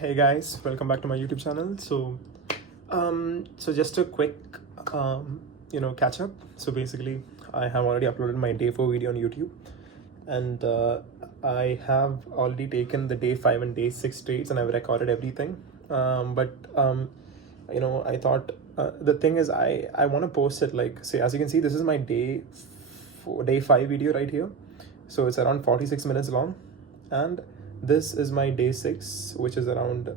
Hey guys, welcome back to my YouTube channel. So just a quick, catch up. So basically, I have already uploaded my day 4 video on YouTube, and I have already taken the day 5 and day 6 trades, and I've recorded everything. I thought the thing is, I want to post it like, say, as you can see, this is my day 5 video right here. So it's around 46 minutes long, and this is my day 6, which is around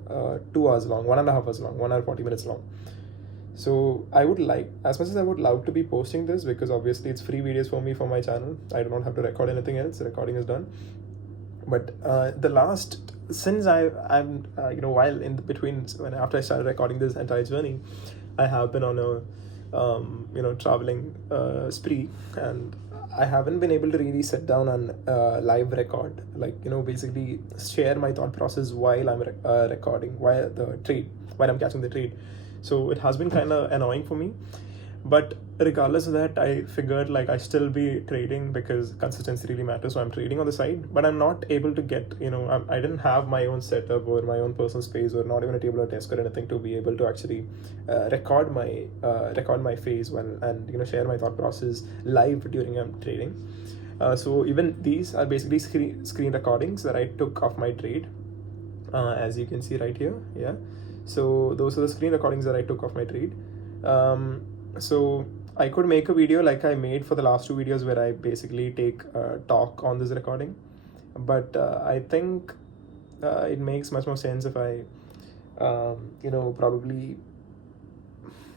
2 hours long, 1.5 hours long, 1 hour 40 minutes long. So I would like, as much as I would love to be posting this, because obviously it's free videos for me for my channel, I do not have to record anything else, the recording is done. But since I'm while in the between, after I started recording this entire journey, I have been on a traveling spree, and I haven't been able to really sit down and live record, basically share my thought process while I'm recording, while I'm catching the trade. So it has been kind of annoying for me. But regardless of that, I figured like I still be trading because consistency really matters. So I'm trading on the side, but I'm not able to get, I didn't have my own setup or my own personal space, or not even a table or desk or anything to be able to actually record my phase and share my thought process live during I'm trading. So even these are basically screen recordings that I took of my trade, as you can see right here. Yeah. So those are the screen recordings that I took of my trade. So I could make a video like I made for the last 2 videos where I basically take talk on this recording, but I think it makes much more sense if I probably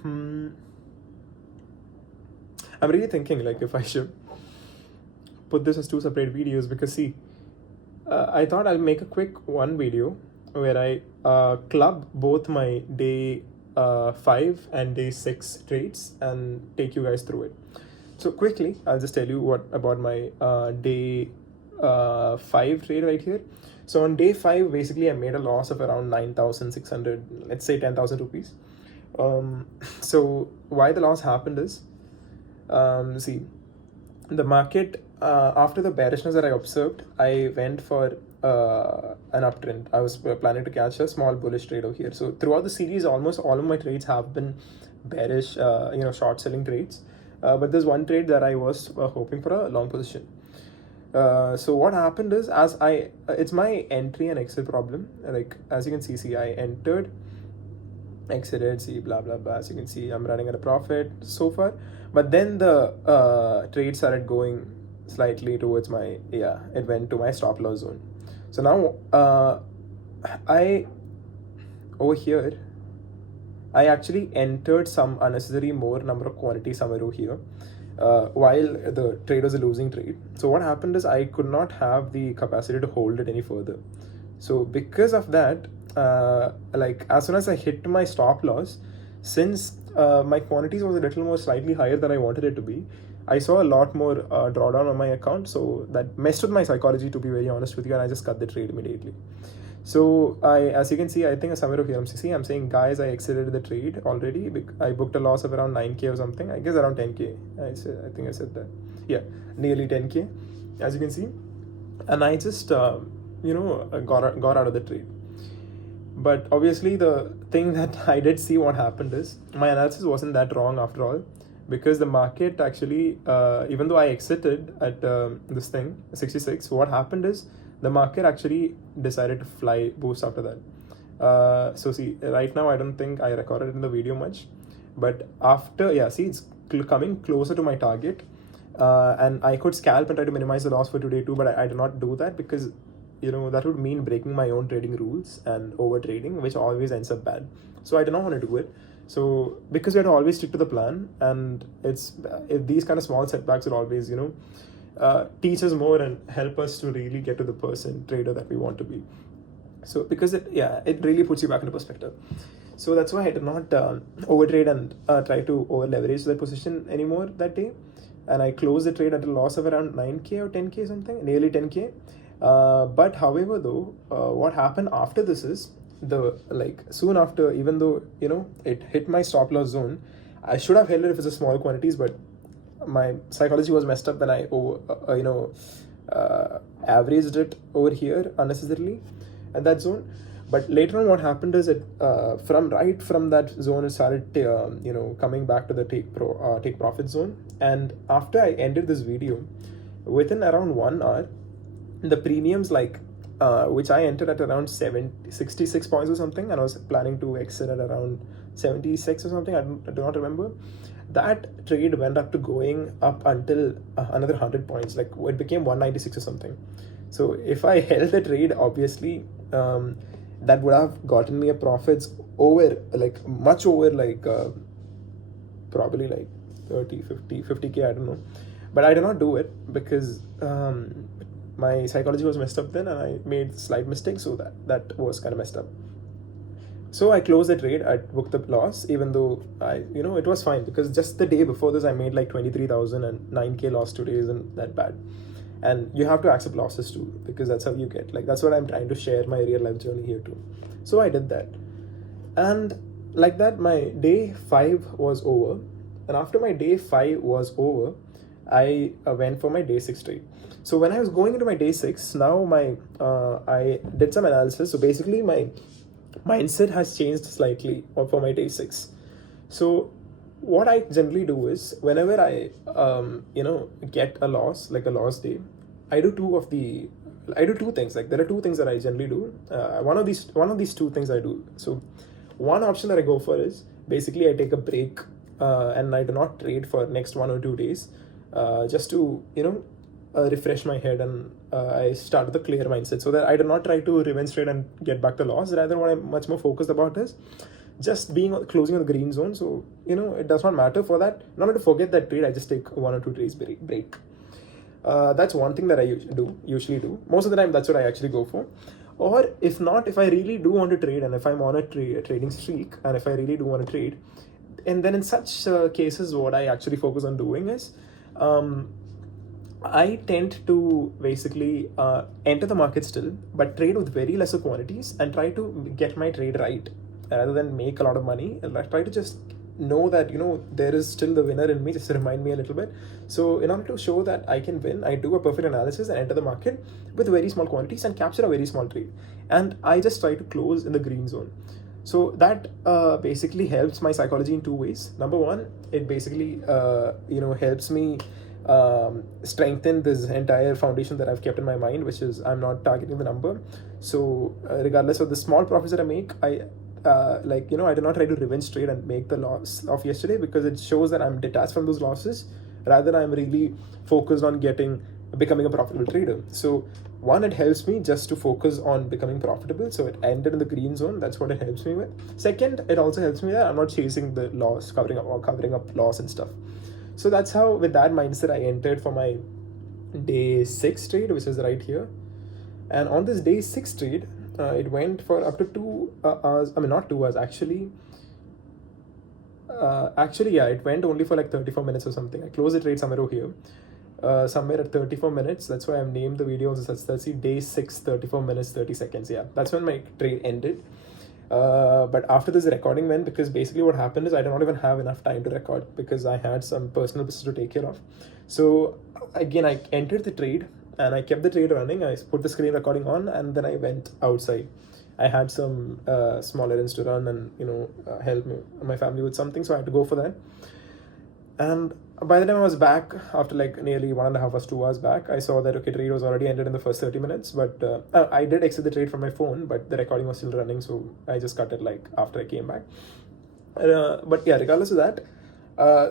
I'm really thinking like if I should put this as 2 separate videos, because see, I thought I'll make a quick one video where I club both my day 5 and day 6 trades and take you guys through it. So quickly, I'll just tell you what about my day 5 trade right here. So on day 5, basically I made a loss of around 9,600, let's say 10,000 rupees. So why the loss happened is, see, the market, after the bearishness that I observed, I went for an uptrend. I was planning to catch a small bullish trade over here. So throughout the series, almost all of my trades have been bearish, short selling trades. But there's one trade that I was hoping for a long position. So what happened is, it's my entry and exit problem. Like as you can see, I entered, exited, see, blah blah blah. As you can see, I'm running at a profit so far. But then the trade started going slightly towards it went to my stop loss zone. So now over here, I actually entered some unnecessary more number of quantity somewhere over here, while the trade was a losing trade. So what happened is I could not have the capacity to hold it any further. So because of that, as soon as I hit my stop loss, since my quantities was a little more slightly higher than I wanted it to be, I saw a lot more drawdown on my account. So that messed with my psychology, to be very honest with you, and I just cut the trade immediately. So as you can see, I think somewhere over here, I'm saying, guys, I exited the trade already. I booked a loss of around 9K or something. I guess around 10K. I think I said that. Yeah, nearly 10K, as you can see. And I just, got out of the trade. But obviously, the thing that I did see what happened is, my analysis wasn't that wrong after all, because the market actually, even though I exited at this thing 66, what happened is the market actually decided to fly boost after that. So see, right now I don't think I recorded in the video much, but after, it's coming closer to my target, and I could scalp and try to minimize the loss for today too, but I did not do that because that would mean breaking my own trading rules and over trading, which always ends up bad. So I did not want to do it. So because we had to always stick to the plan, and these kind of small setbacks will always teach us more and help us to really get to the trader that we want to be. So because it really puts you back into perspective. So that's why I did not overtrade and try to over leverage that position anymore that day, and I closed the trade at a loss of around 9K or 10K something, nearly 10K. But however, though, what happened after this is, soon after, even though it hit my stop loss zone, I should have held it if it's a small quantities, but my psychology was messed up when I averaged it over here unnecessarily at that zone. But later on, what happened is it from that zone, it started coming back to the take profit zone. And after I ended this video, within around 1 hour, the premiums which I entered at around 66 points or something, and I was planning to exit at around 76 or something. I do not remember. That trade went up to going up until another 100 points. Like it became 196 or something. So if I held the trade, obviously, that would have gotten me a profits over much over probably 30, 50k, I don't know. But I did not do it because my psychology was messed up then, and I made slight mistakes, so that was kind of messed up. So I closed the trade. I booked the loss, even though it was fine, because just the day before this I made 23,000, and 9k loss today isn't that bad. And you have to accept losses too, because that's how you get, that's what I'm trying to share my real life journey here too. So I did that, and like that my day 5 was over. And after my day 5 was over, I went for my day 6 trade. So when I was going into my day 6, now I did some analysis. So basically my mindset has changed slightly for my day 6. So what I generally do is, whenever I get a loss, like a loss day, I do two things. There are two things that I generally do. One of these two things I do. So one option that I go for is, basically I take a break, and I do not trade for next 1 or 2 days, just to refresh my head, and I start with a clear mindset, so that I do not try to revenge trade and get back to loss. Rather, what I'm much more focused about is just closing on the green zone. So it does not matter for that. Not to forget that trade, I just take 1 or 2 days break. That's one thing that I usually do. Most of the time, that's what I actually go for. Or if not, if I really do want to trade, and if I'm on a trading streak, and if I really do want to trade, and then in such cases, what I actually focus on doing is, I tend to basically enter the market still, but trade with very lesser quantities, and try to get my trade right, rather than make a lot of money. I try to just know that there is still the winner in me, just to remind me a little bit. So in order to show that I can win, I do a perfect analysis and enter the market with very small quantities and capture a very small trade, and I just try to close in the green zone. So that basically helps my psychology in 2 ways. Number one, it basically helps me strengthen this entire foundation that I've kept in my mind, which is, I'm not targeting the number. So regardless of the small profits that I make, I do not try to revenge trade and make the loss of yesterday, because it shows that I'm detached from those losses. Rather, I'm really focused on becoming a profitable trader. So one, it helps me just to focus on becoming profitable. So it ended in the green zone. That's what it helps me with. Second, it also helps me that I'm not chasing the loss, covering up loss and stuff. So that's how, with that mindset, I entered for my day 6 trade, which is right here. And on this day 6 trade, it went for up to 2 hours. I mean, not 2 hours, actually. It went only for 34 minutes or something. I closed the trade somewhere over here. Somewhere at 34 minutes. That's why I've named the video as that's day 6, 34 minutes, 30 seconds. Yeah, that's when my trade ended. But after this recording went, because basically what happened is, I did not even have enough time to record, because I had some personal business to take care of. So again, I entered the trade, and I kept the trade running. I put the screen recording on, and then I went outside. I had some small errands to run, and help my family with something, so I had to go for that. And by the time I was back, after nearly 1.5 hours, 2 hours back, I saw that trade was already ended in the first 30 minutes. But I did exit the trade from my phone, but the recording was still running, so I just cut it after I came back. But yeah, regardless of that,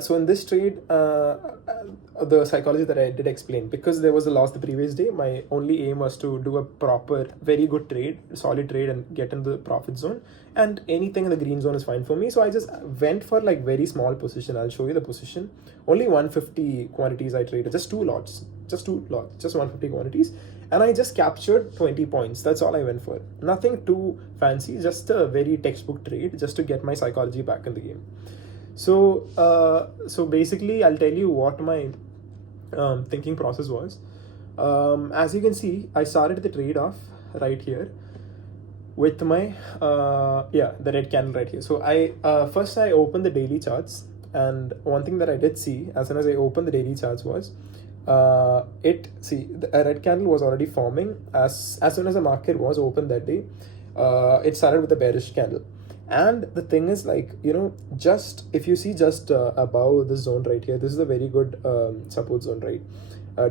so in this trade, the psychology that I did explain, because there was a loss the previous day, my only aim was to do a proper, very good trade, solid trade, and get in the profit zone, and anything in the green zone is fine for me. So I just went for very small position. I'll show you the position. Only 150 quantities I traded, just 150 quantities, and I just captured 20 points. That's all I went for. Nothing too fancy, just a very textbook trade, just to get my psychology back in the game. So basically, I'll tell you what my thinking process was. As you can see, I started the trade off right here with my the red candle right here. So first I opened the daily charts, and one thing that I did see as soon as I opened the daily charts was, a red candle was already forming as soon as the market was open that day. it started with a bearish candle. And the thing is, like, just if you see just above this zone right here, this is a very good support zone, right?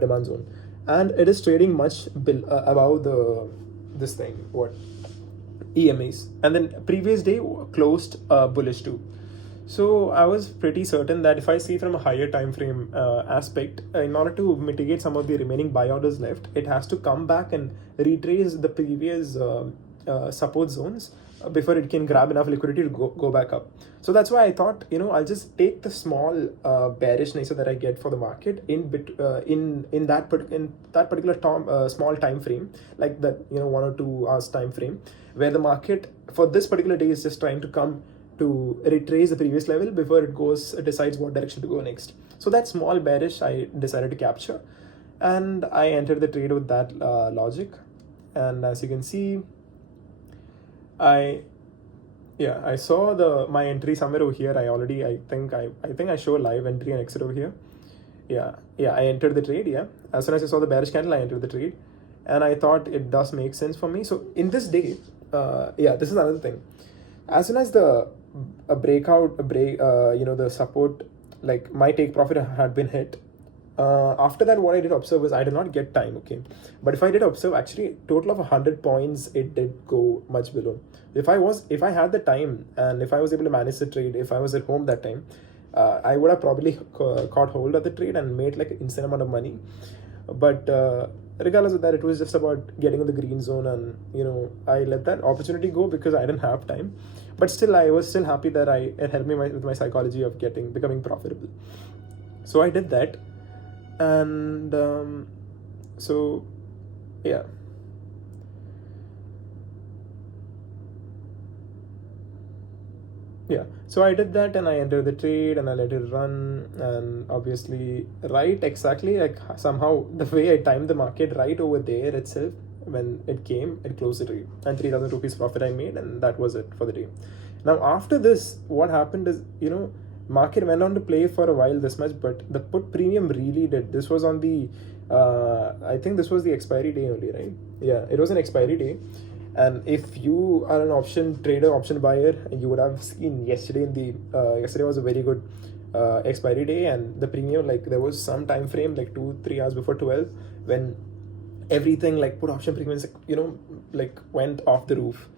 Demand zone, and it is trading much above the this thing, what, EMAs, and then previous day closed bullish too. So I was pretty certain that if I see from a higher time frame aspect, in order to mitigate some of the remaining buy orders left, it has to come back and retrace the previous support zones before it can grab enough liquidity to go back up. So that's why I thought, I'll just take the small bearish nature that I get for the market in that particular small time frame, like that 1 or 2 hours time frame, where the market for this particular day is just trying to come to retrace the previous level before it decides what direction to go next. So that small bearish I decided to capture, and I entered the trade with that logic. And as you can see, I saw my entry somewhere over here. I think I show live entry and exit over here. I entered the trade. As soon as I saw the bearish candle, I entered the trade, and I thought it does make sense for me. So in this day, this is another thing. As soon as the the support, like my take profit had been hit, after that what I did observe was I did not get time, okay, but if I did observe, actually total of 100 points it did go much below. If I had the time and if I was able to manage the trade, if I was at home that time, I would have probably caught hold of the trade and made like an insane amount of money. But regardless of that, it was just about getting in the green zone, and I let that opportunity go because I didn't have time. But still, I was still happy that it helped me with my psychology of becoming profitable. So I did that, and so yeah. So I did that, and I entered the trade and I let it run, and obviously exactly like somehow the way I timed the market right over there itself, when it came, it closed the trade, and 3,000 rupees profit I made, and that was it for the day. Now after this, what happened is, market went on to play for a while this much, but the put premium really did. This was on the I think this was the expiry day only, right? Yeah, it was an expiry day. And if you are an option trader, option buyer, you would have seen yesterday yesterday was a very good expiry day, and the premium, like there was some time frame like 2-3 hours before 12 when everything like put option premiums like went off the roof.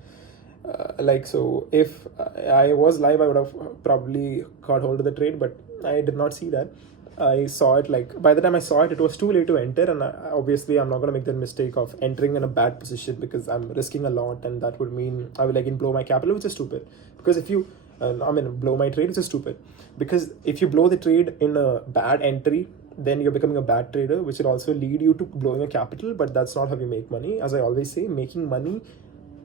So if I was live, I would have probably caught hold of the trade, but I did not see that. I saw it, like by the time I saw it, it was too late to enter, and obviously I'm not going to make the mistake of entering in a bad position because I'm risking a lot, and that would mean I will again blow my capital, which is stupid. Because if you blow my trade, which is stupid, because if you blow the trade in a bad entry, then you're becoming a bad trader, which will also lead you to blowing your capital. But that's not how you make money. As I always say, making money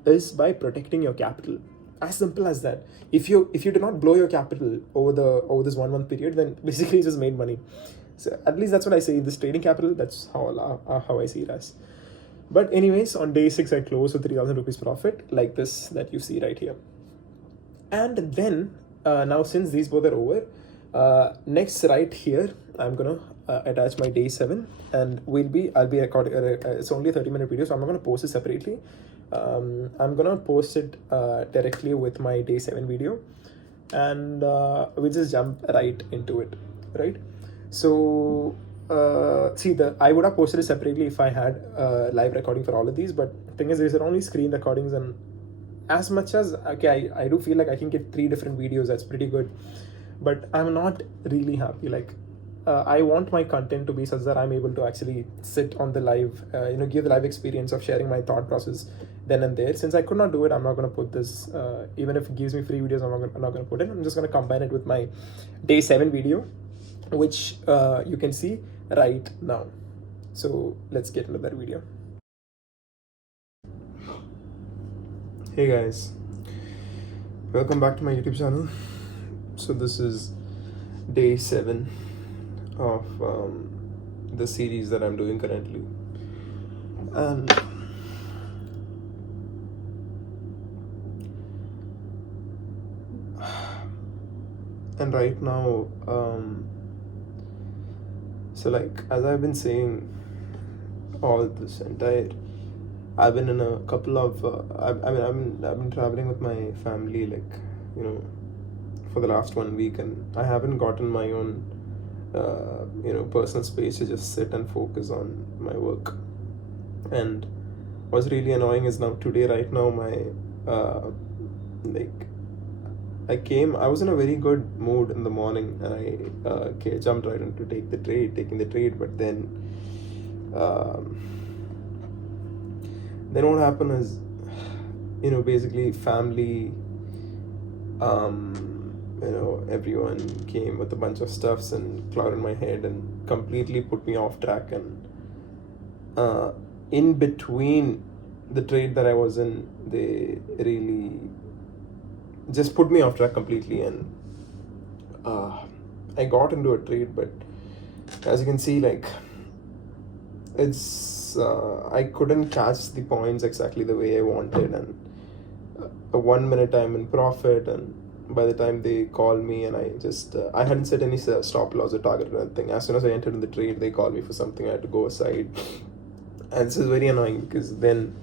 is by protecting your capital. As simple as that. If you do not blow your capital over this 1 month period, then basically you just made money. So at least that's what I say. This trading capital, that's how I see it as. But anyways, on day 6 I closed with 3,000 rupees profit, like this that you see right here. And then now since these both are over, next right here I'm gonna attach my day 7, and I'll be recording. It's only a 30-minute video, so I'm not gonna post it separately. I'm gonna post it directly with my day 7 video, and we just jump right into it, right? So I would have posted it separately if I had live recording for all of these, but the thing is, these are only screen recordings, and as much as I do feel like I can get 3 different videos, that's pretty good, but I'm not really happy. Like I want my content to be such that I'm able to actually sit on the live, give the live experience of sharing my thought process then and there. Since I could not do it, I'm not going to put this, even if it gives me free videos, I'm not going to put it. I'm just going to combine it with my day 7 video, which you can see right now. So let's get into that video. Hey guys, welcome back to my YouTube channel. So this is day 7 of the series that I'm doing currently, and right now so like as I've been saying all this entire I've been in a couple of I've been traveling with my family, like, you know, for the last 1 week, and I haven't gotten my own personal space to just sit and focus on my work. And what's really annoying is now today, right now, my like I was in a very good mood in the morning, and I jumped right into taking the trade, but um, then what happened is, basically family, everyone came with a bunch of stuffs and clouded my head and completely put me off track. And in between the trade that I was in, they really just put me off track completely. And I got into a trade, but as you can see, like, it's I couldn't catch the points exactly the way I wanted, and 1 minute I'm in profit, and by the time they called me, and I hadn't set any stop loss or target or anything. As soon as I entered in the trade, they called me for something. I had to go aside, and this is very annoying because then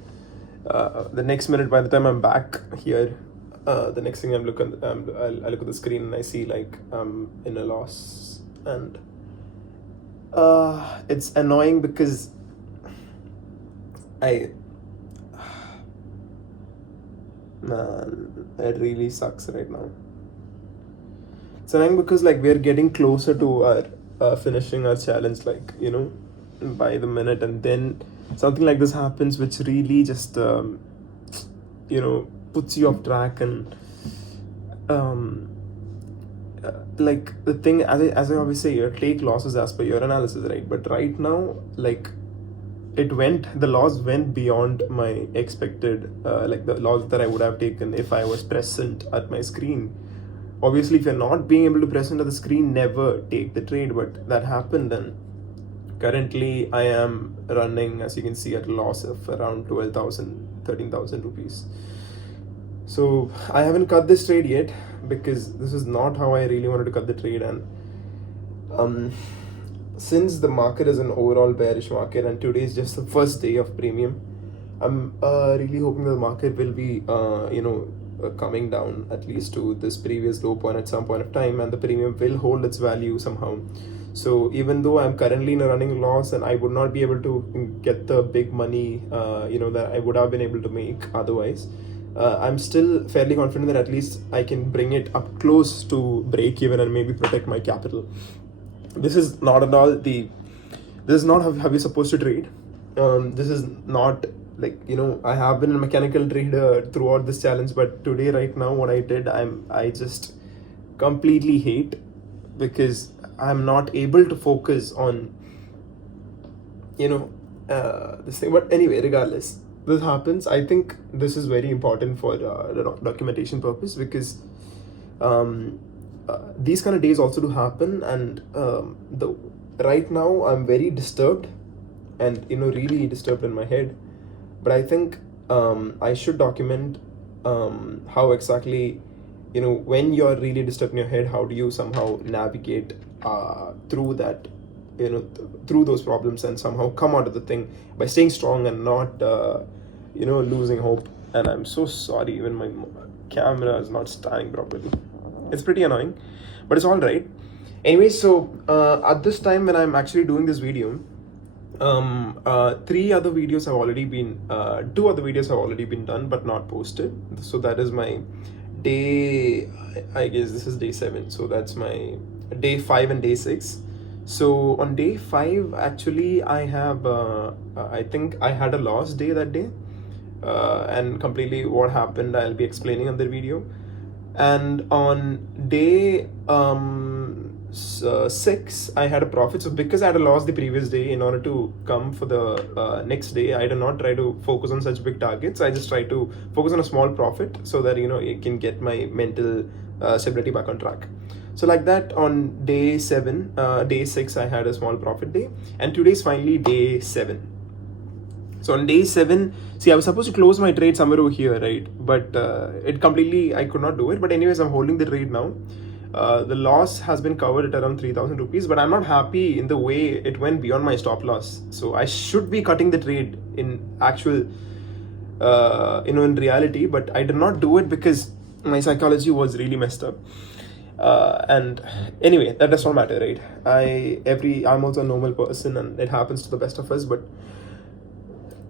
the next minute, by the time I'm back here, the next thing I look at the screen and I see, like, I'm in a loss. And it's annoying because man, it really sucks right now. It's annoying because, like, we're getting closer to our finishing our challenge, like, by the minute, and then something like this happens, which really just puts you off track. And like, the thing, as I always say, you take losses as per your analysis, right? But right now, like, the loss went beyond my expected, like the loss that I would have taken if I was present at my screen. Obviously, if you're not being able to present at the screen, never take the trade, but that happened. And currently I am running, as you can see, at a loss of around 12,000, 13,000 rupees. So I haven't cut this trade yet because this is not how I really wanted to cut the trade. And since the market is an overall bearish market and today is just the first day of premium, I'm really hoping the market will be coming down at least to this previous low point at some point of time, and the premium will hold its value somehow. So even though I'm currently in a running loss and I would not be able to get the big money that I would have been able to make otherwise, I'm still fairly confident that at least I can bring it up close to break even and maybe protect my capital. This is not at all this is not how you're supposed to trade. This is not like, I have been a mechanical trader throughout this challenge, but today, right now, what I did, I just completely hate, because I'm not able to focus on this thing. But anyway, regardless, this happens. I think this is very important for the documentation purpose, because these kind of days also do happen. And right now I'm very disturbed and really disturbed in my head. But I think I should document how exactly, when you're really disturbed in your head, how do you somehow navigate through that, through those problems, and somehow come out of the thing by staying strong and not losing hope. And I'm so sorry, even my camera is not standing properly. It's pretty annoying, but it's all right. Anyway, so at this time when I'm actually doing this video, 2 other videos have already been done but not posted. So that is my day, I guess this is day 7, so that's my day 5 and day 6. So on day 5, actually, I have I think I had a loss day that day, and completely what happened I'll be explaining on the video. And on day 6, I had a profit. So because I had a loss the previous day, in order to come for the next day, I did not try to focus on such big targets. I just try to focus on a small profit so that it can get my mental stability back on track. So like that, on day 6, I had a small profit day, and today is finally day 7. So on day 7, see, I was supposed to close my trade somewhere over here, right? But I could not do it. But anyways, I'm holding the trade now. The loss has been covered at around 3,000 rupees, but I'm not happy in the way it went beyond my stop loss. So I should be cutting the trade in actual in reality, but I did not do it because my psychology was really messed up. And anyway, that does not matter, right? I'm also a normal person, and it happens to the best of us. But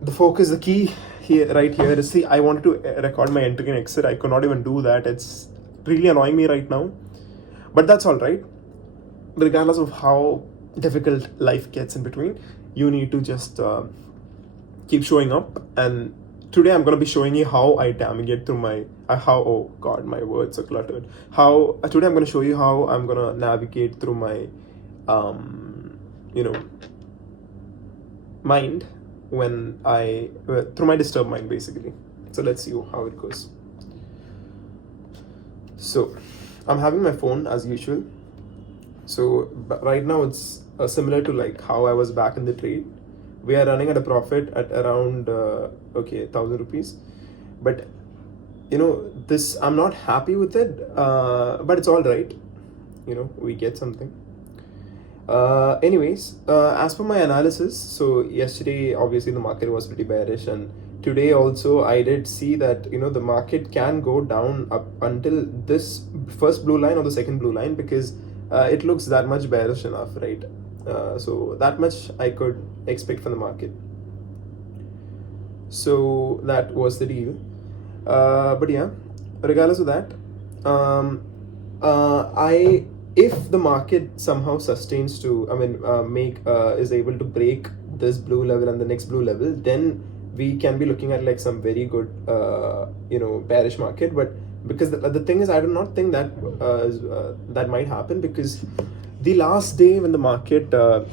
the focus, the key here, right here, is, see, I wanted to record my entry and exit. I could not even do that. It's really annoying me right now, but that's all right. Regardless of how difficult life gets in between, you need to just keep showing up. And today I'm going to be showing you how I navigate through my oh god, my words are cluttered. How today I'm going to show you how I'm going to navigate through my you know mind when through my disturbed mind, basically. So let's see how it goes. So I'm having my phone as usual. So right now it's similar to like how I was back in the trade. We are running at a profit at around 1,000 rupees, but this, I'm not happy with it, but it's all right. We get something. Anyways, as per my analysis, so yesterday obviously the market was pretty bearish, and today also I did see that the market can go down up until this first blue line or the second blue line, because it looks that much bearish enough, right? So that much I could expect from the market. So that was the deal. But yeah, regardless of that, if the market somehow sustains to, is able to break this blue level and the next blue level, then we can be looking at like some very good bearish market. But because the thing is, I do not think that that might happen, because the last day when the market the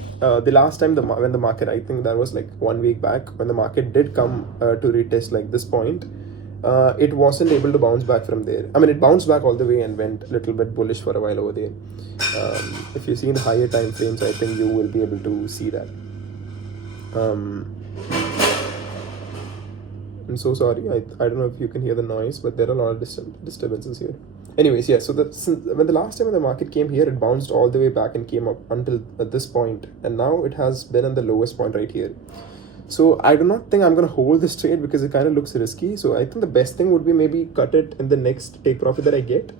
last time when the market, I think that was like 1 week back, when the market did come to retest like this point, it wasn't able to bounce back from there. It bounced back all the way and went a little bit bullish for a while over there. If you see in the higher time frames, I think you will be able to see that. I'm so sorry, I don't know if you can hear the noise, but there are a lot of disturbances here. Anyways, yeah, so when the last time when the market came here, it bounced all the way back and came up until this point, and now it has been on the lowest point right here. So I do not think I'm going to hold this trade, because it kind of looks risky. So I think the best thing would be maybe cut it in the next take profit that I get,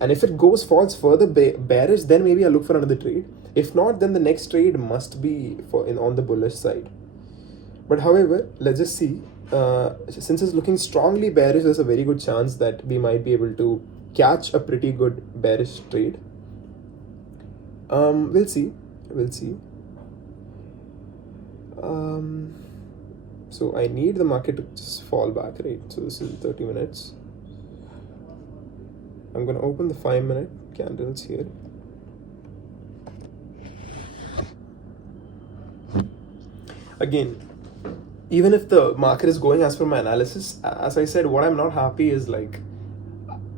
and if it falls further bearish, then maybe I'll look for another trade. If not, then the next trade must be on the bullish side. But however, let's just see. Since it's looking strongly bearish, there's a very good chance that we might be able to catch a pretty good bearish trade. We'll see. So I need the market to just fall back, right? So this is 30 minutes. I'm going to open the 5-minute candles here. Again, even if the market is going as per my analysis, as I said, what I'm not happy is like,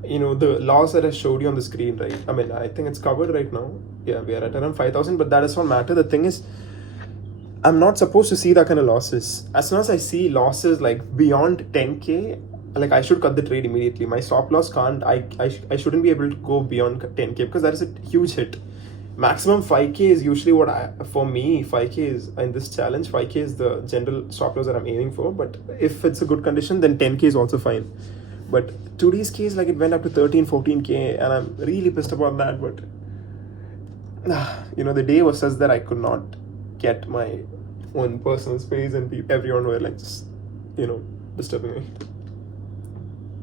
the loss that I showed you on the screen, right? I think it's covered right now. Yeah, we are at around 5,000, but that does not matter. The thing is, I'm not supposed to see that kind of losses. As soon as I see losses like beyond 10K, like I should cut the trade immediately. My stop loss can't, I shouldn't be able to go beyond 10K, because that is a huge hit. Maximum 5K is usually for me, 5K is in this challenge, 5K is the general stop loss that I'm aiming for. But if it's a good condition, then 10K is also fine. But today's case, like it went up to 13, 14K, and I'm really pissed about that. But the day was such that I could not get my own personal space, and everyone were like just disturbing me.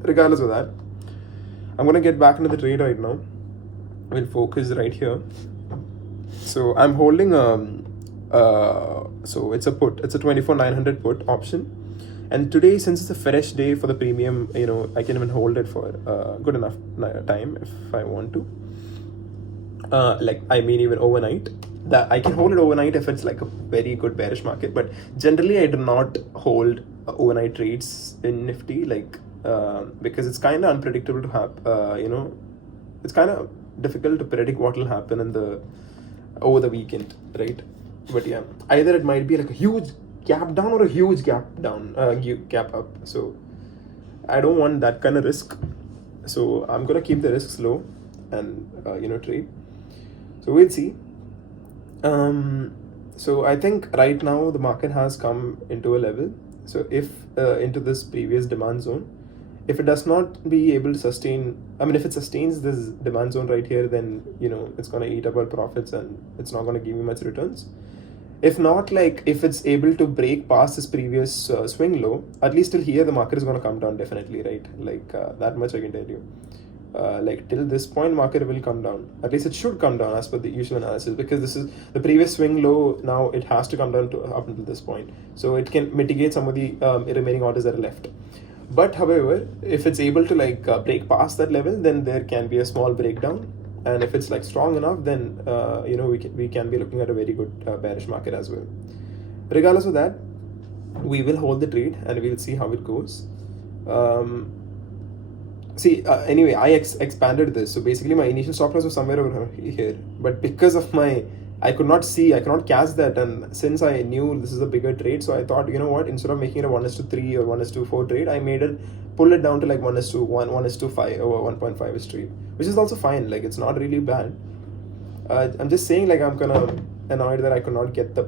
Regardless of that, I'm gonna get back into the trade right now. We'll focus right here. So I'm holding so it's a put, it's a 24,900 put option, and today, since it's a fresh day for the premium, I can even hold it for good enough time if I want to, even overnight. That I can hold it overnight if it's like a very good bearish market. But generally I do not hold overnight trades in Nifty, because it's kind of unpredictable to have, it's kind of difficult to predict what will happen over the weekend, right? But yeah, either it might be like a huge gap down or a huge gap down, gap up. So I don't want that kind of risk. So I'm gonna keep the risks low and trade. So we'll see. So I think right now the market has come into a level. So if into this previous demand zone, if it does not be able to sustain, I mean, if it sustains this demand zone right here, then it's going to eat up our profits and it's not going to give me much returns. If not, like if it's able to break past this previous swing low, at least till here the market is going to come down definitely, right? Like that much I can tell you. Like till this point market will come down, at least it should come down as per the usual analysis, because this is the previous swing low. Now it has to come down to up until this point, so it can mitigate some of the remaining orders that are left. But however, if it's able to like break past that level, then there can be a small breakdown, and if it's like strong enough, then we can be looking at a very good bearish market as well. Regardless of that, we will hold the trade and we'll see how it goes. Anyway, I expanded this. So basically my initial stop loss was somewhere over here, but because of I could not catch that, and since I knew this is a bigger trade, so I thought, what, instead of making it a 1:3 or 1:4 trade, I made it, pull it down to like 1:1, 1:5 or 1.5 trade, which is also fine. Like it's not really bad. I'm just saying, like, I'm kind of annoyed that I could not get the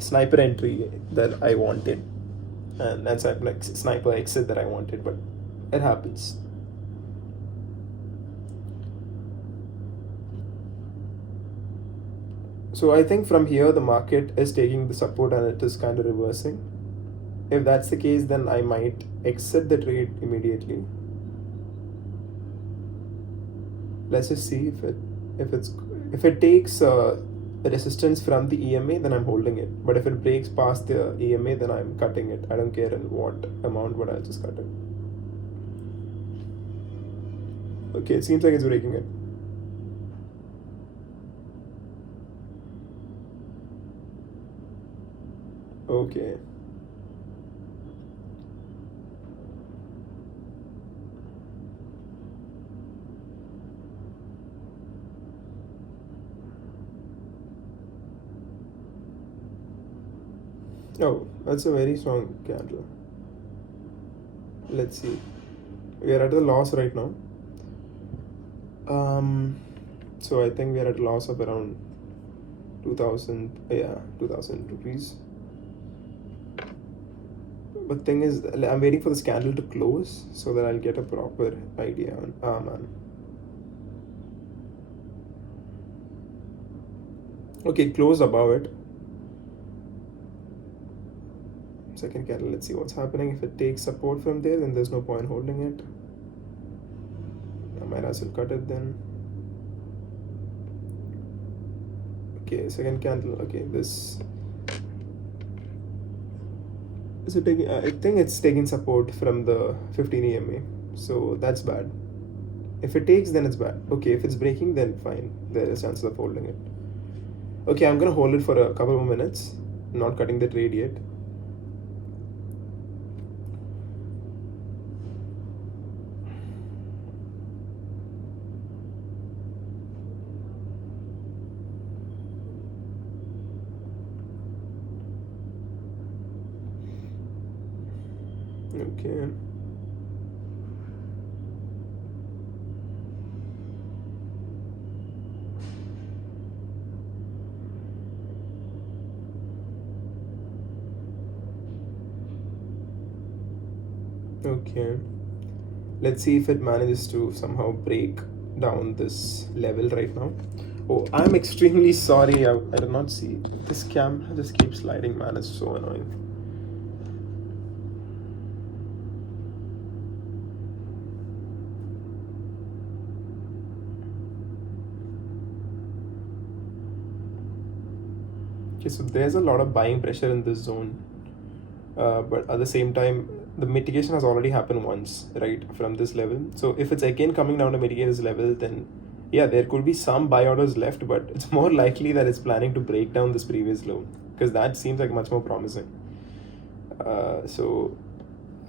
sniper entry that I wanted, and like sniper exit that I wanted, but it happens. So I think from here the market is taking the support and it is kind of reversing. If that's the case, then I might exit the trade immediately. Let's just see if it takes resistance from the EMA, then I'm holding it. But if it breaks past the EMA, then I'm cutting it. I don't care in what amount, but I'll just cut it. Okay, it seems like it's breaking it. Okay. Oh, that's a very strong candle. Let's see. We are at the loss right now. So I think we are at a loss of around 2000 rupees. But thing is, I'm waiting for this candle to close so that I'll get a proper idea on. Man. Okay, close above it. Second candle, let's see what's happening. If it takes support from there, then there's no point holding it. I might as well cut it then. Okay, second candle. Okay, this. So I think it's taking support from the 15 EMA, so that's bad. If it takes, then it's bad. Okay, if it's breaking, then fine. There is chances of holding it. Okay, I'm gonna hold it for a couple more minutes. I'm not cutting the trade yet. Okay. Okay. Let's see if it manages to somehow break down this level right now. Oh, I'm extremely sorry. I did not see. This camera just keeps sliding, man. It's so annoying. Okay, so there's a lot of buying pressure in this zone, but at the same time, the mitigation has already happened once, right, from this level. So if it's again coming down to mitigate this level, then yeah, there could be some buy orders left, but it's more likely that it's planning to break down this previous low, because that seems like much more promising. So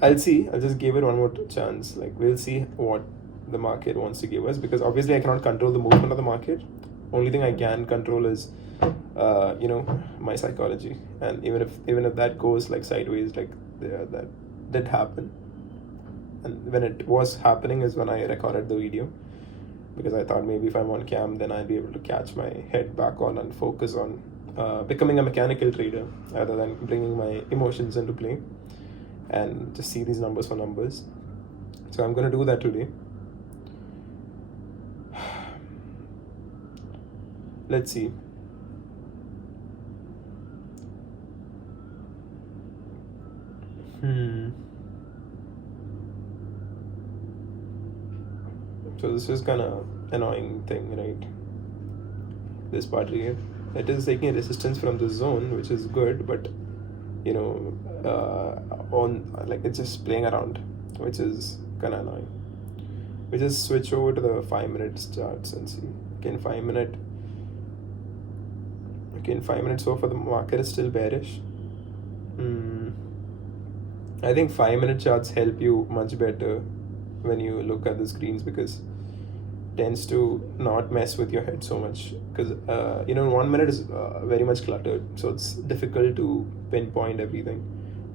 I'll see. I'll just give it one more chance. Like, we'll see what the market wants to give us, because obviously I cannot control the movement of the market. Only thing I can control is my psychology, and even if that goes like sideways, like that did happen, and when it was happening is when I recorded the video, because I thought maybe if I'm on cam, then I'd be able to catch my head back on and focus on becoming a mechanical trader rather than bringing my emotions into play. and just see these numbers for numbers. So I'm going to do that today. Let's see. So this is kind of annoying thing, right? This part here, it is taking resistance from the zone, which is good, but you know, on like it's just playing around, which is kind of annoying. We just switch over to the 5-minute charts and see. Okay, in 5 minute. Okay, in 5 minutes so far the market is still bearish. I think 5-minute charts help you much better when you look at the screens, because tends to not mess with your head so much, because 1 minute is very much cluttered, so it's difficult to pinpoint everything.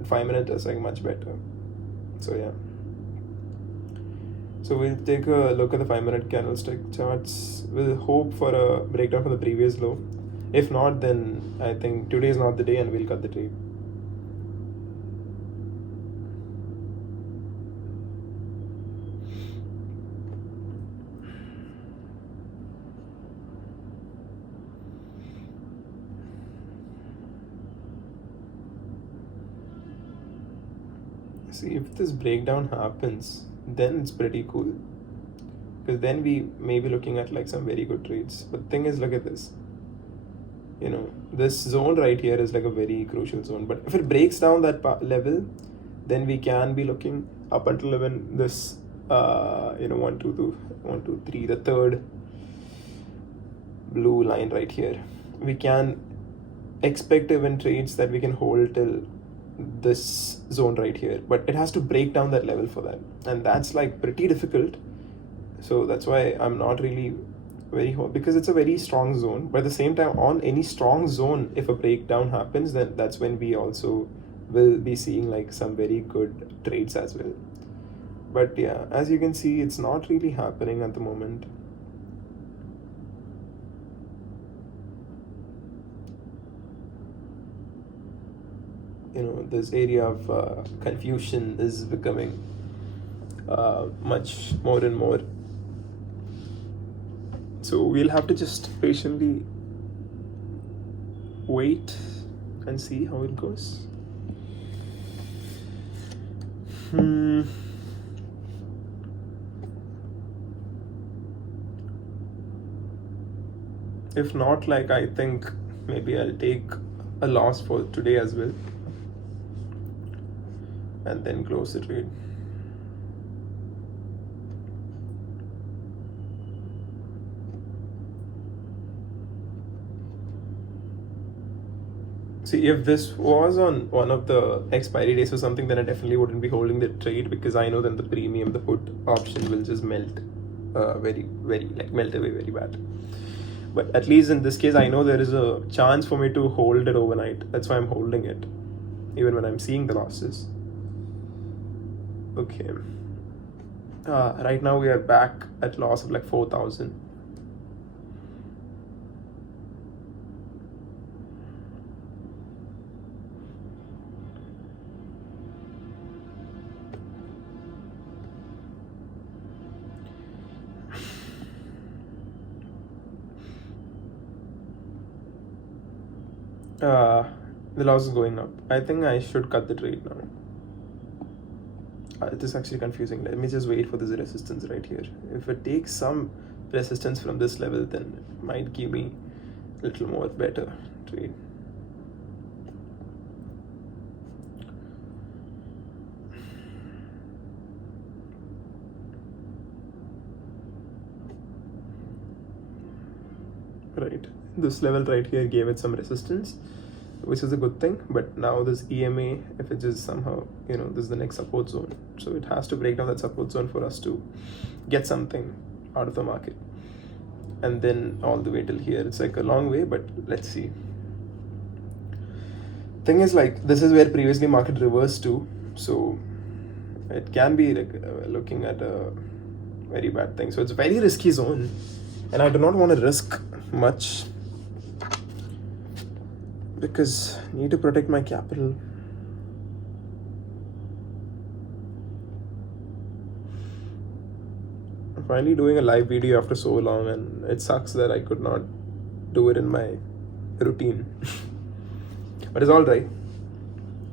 5 minutes is like much better. So yeah, so we'll take a look at the 5-minute candlestick charts. We'll hope for a breakdown from the previous low. If not, then I think today is not the day and we'll cut the trade. See, if this breakdown happens, then it's pretty cool, because then we may be looking at like some very good trades. But the thing is, look at this. This zone right here is like a very crucial zone. But if it breaks down that level, then we can be looking up until even this 1 2 3, the third blue line right here. We can expect even trades that we can hold till this zone right here, but it has to break down that level for that, and that's like pretty difficult. So that's why I'm not really very because it's a very strong zone. But at the same time, on any strong zone, if a breakdown happens, then that's when we also will be seeing like some very good trades as well. But yeah, as you can see, it's not really happening at the moment. This area of confusion is becoming much more and more. So we'll have to just patiently wait and see how it goes. If not, like, I think maybe I'll take a loss for today as well, and then close the trade. See, if this was on one of the expiry days or something, then I definitely wouldn't be holding the trade, because I know then the premium, the put option will just melt melt away very bad. But at least in this case, I know there is a chance for me to hold it overnight. That's why I'm holding it, even when I'm seeing the losses. Okay. Right now we are back at loss of like 4,000. The loss is going up. I think I should cut the trade now. It is actually confusing. Let me just wait for this resistance right here. If it takes some resistance from this level, then it might give me a little more better trade. Right, this level right here gave it some resistance, which is a good thing. But now this EMA, if it is somehow, this is the next support zone, so it has to break down that support zone for us to get something out of the market. And then all the way till here, it's like a long way, but let's see. Thing is, like, this is where previously market reversed to, so it can be like looking at a very bad thing. So it's a very risky zone, and I do not want to risk much, because I need to protect my capital. finally doing a live video after so long, and it sucks that I could not do it in my routine. But it's all right.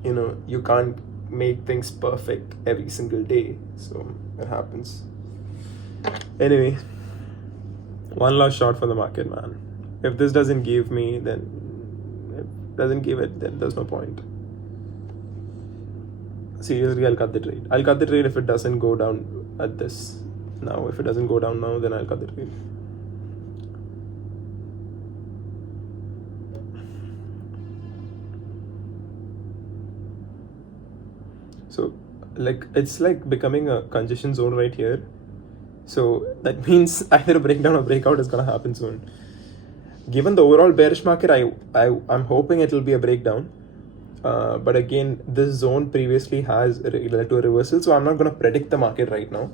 You can't make things perfect every single day, so it happens. Anyway, one last shot for the market, man. If this doesn't give me, then then there's no point. Seriously, I'll cut the trade. I'll cut the trade if it doesn't go down at this. Now, if it doesn't go down now, then I'll cut the trade. So, it's like becoming a congestion zone right here. So that means either a breakdown or breakout is gonna happen soon. Given the overall bearish market, I'm hoping it will be a breakdown. But again, this zone previously has led to a reversal, so I'm not gonna predict the market right now.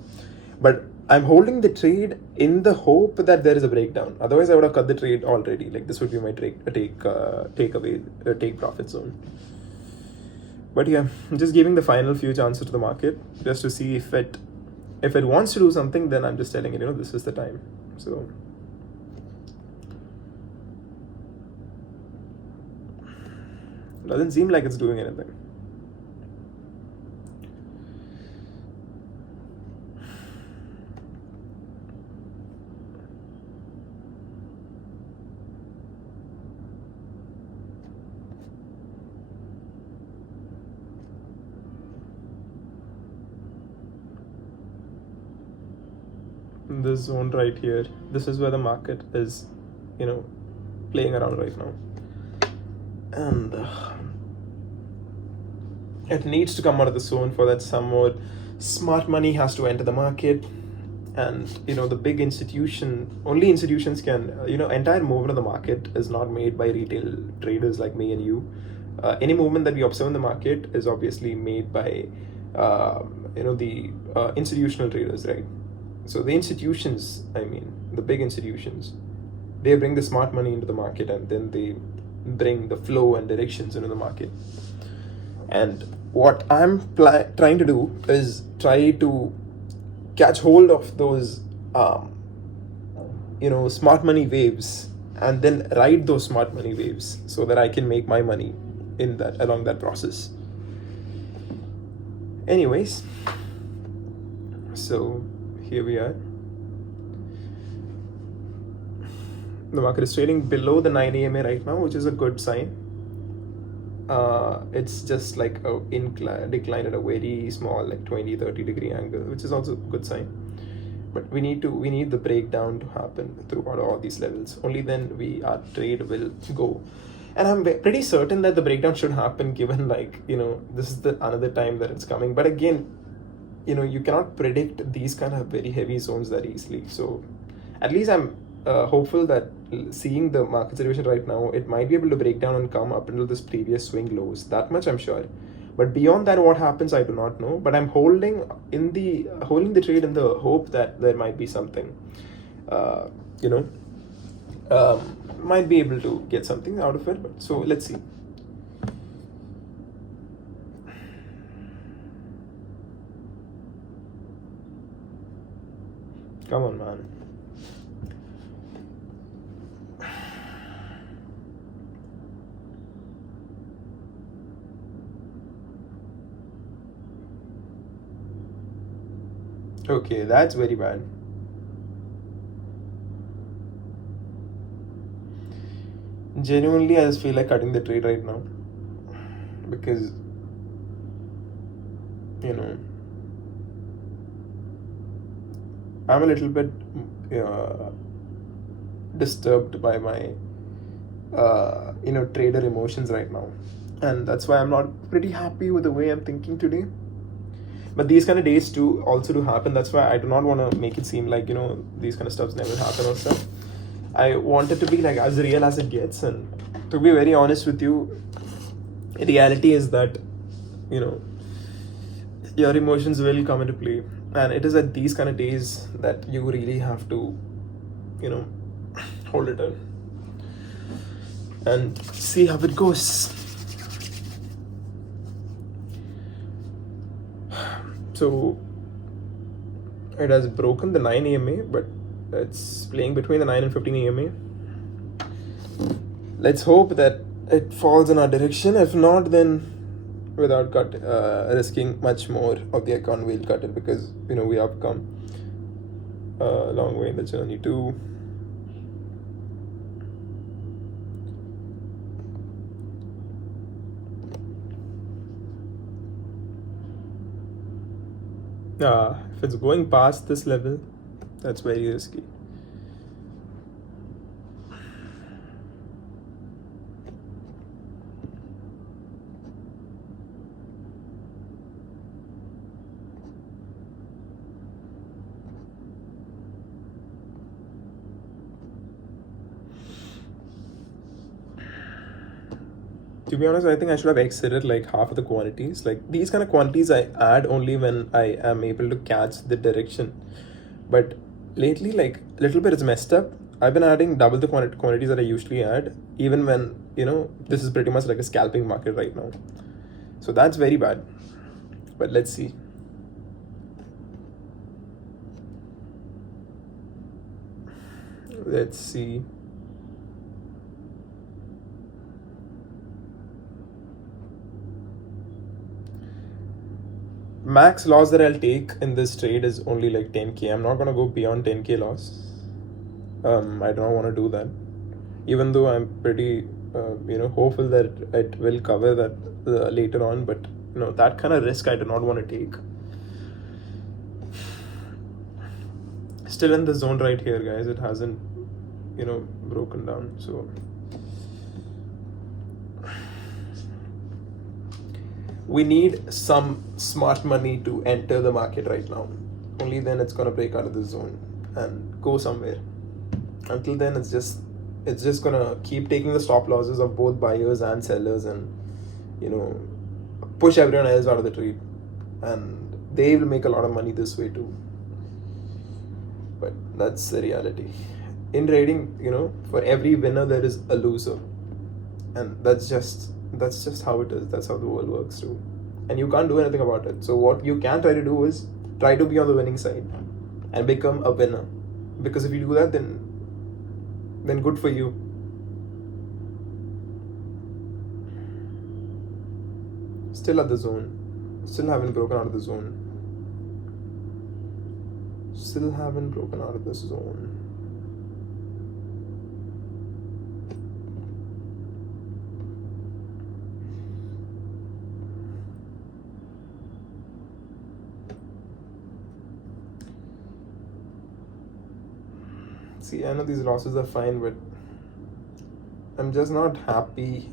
But I'm holding the trade in the hope that there is a breakdown. Otherwise, I would have cut the trade already. Like, this would be my take profit zone. But yeah, I'm just giving the final few chances to the market just to see if it wants to do something. Then I'm just telling it, this is the time. So it doesn't seem like it's doing anything. This zone right here, this is where the market is, playing around right now, and it needs to come out of the zone for that some more smart money has to enter the market. And the big only institutions can, entire movement of the market is not made by retail traders like me and you. Any movement that we observe in the market is obviously made by the institutional traders, right? So the institutions, the big institutions, they bring the smart money into the market, and then they bring the flow and directions into the market. And what I'm trying to do is try to catch hold of those, smart money waves, and then ride those smart money waves so that I can make my money along that process. Anyways, so here we are. The market is trading below the 9 EMA right now, which is a good sign. It's just like a decline at a very small, like 20-30 degree angle, which is also a good sign. But we need the breakdown to happen throughout all these levels. Only then our trade will go. And I'm pretty certain that the breakdown should happen, given this is another time that it's coming. But again, you cannot predict these kind of very heavy zones that easily. So at least I'm hopeful that seeing the market situation right now, it might be able to break down and come up into this previous swing lows. That much I'm sure. But beyond that, what happens, I do not know. But I'm holding the trade in the hope that there might be something, might be able to get something out of it. But so let's see. Come on, man. Okay, that's very bad. Genuinely, I just feel like cutting the trade right now, because I'm a little bit disturbed by my trader emotions right now, and that's why I'm not pretty happy with the way I'm thinking today. But these kind of days do happen. That's why I do not want to make it seem like these kind of stuffs never happen or stuff. I want it to be like as real as it gets. And to be very honest with you, reality is that your emotions will come into play, and it is at these kind of days that you really have to hold it in and see how it goes. So It has broken the 9 EMA, but it's playing between the 9 and 15 EMA. Let's hope that it falls in our direction. If not, then without risking much more of the account, we'll cut it, because we have come a long way in the journey too. If it's going past this level, that's very risky. To be honest, I think I should have exited like half of the quantities. Like these kind of quantities I add only when I am able to catch the direction. But lately, like a little bit it's messed up. I've been adding double the quantities that I usually add, even when, this is pretty much like a scalping market right now. So that's very bad. But let's see. Let's see. Max loss that I'll take in this trade is only like 10k. I'm not gonna go beyond 10k loss. I don't want to do that, even though I'm pretty hopeful that it will cover that later on. But that kind of risk I do not want to take. Still in the zone right here, guys. It hasn't broken down, so we need some smart money to enter the market right now. Only then it's gonna break out of the zone and go somewhere. Until then, it's just gonna keep taking the stop losses of both buyers and sellers, and push everyone else out of the trade, and they will make a lot of money this way too. But that's the reality. In trading, for every winner there is a loser, and that's just how it is. That's how the world works too, and you can't do anything about it. So what you can try to do is try to be on the winning side and become a winner, because if you do that, then good for you. Still at the zone, still haven't broken out of the zone, still haven't broken out of this zone. See, I know these losses are fine, but I'm just not happy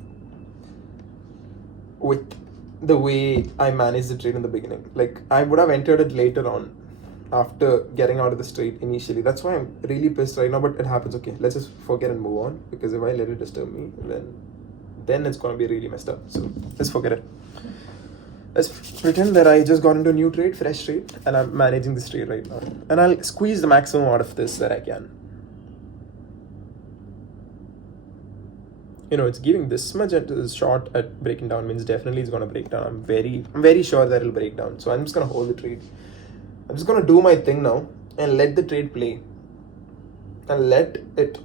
with the way I managed the trade in the beginning. Like, I would have entered it later on after getting out of the trade initially. That's why I'm really pissed right now, but it happens. Okay, let's just forget and move on, because if I let it disturb me, then it's gonna be really messed up. So let's forget it. Let's pretend that I just got into a new trade, fresh trade, and I'm managing this trade right now. And I'll squeeze the maximum out of this that I can. It's giving this much at a shot at breaking down, means definitely it's gonna break down. I'm very sure that it'll break down. So I'm just gonna hold the trade. I'm just gonna do my thing now and let the trade play. And let it,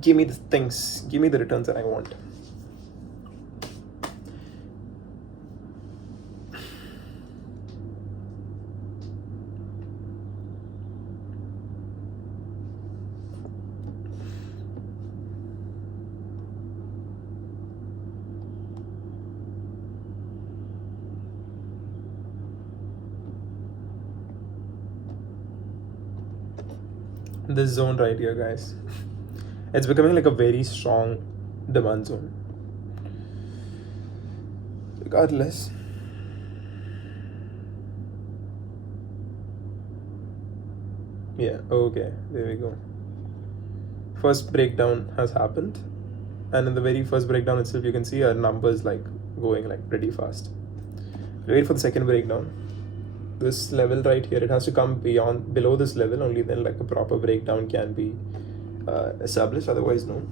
give me the things, give me the returns that I want. This zone right here, guys, it's becoming like a very strong demand zone. Regardless, yeah, okay, there we go. First breakdown has happened, and in the very first breakdown itself, you can see our numbers like going like pretty fast. Wait for the second breakdown. This level right here, it has to come below this level, only then like a proper breakdown can be established, otherwise no.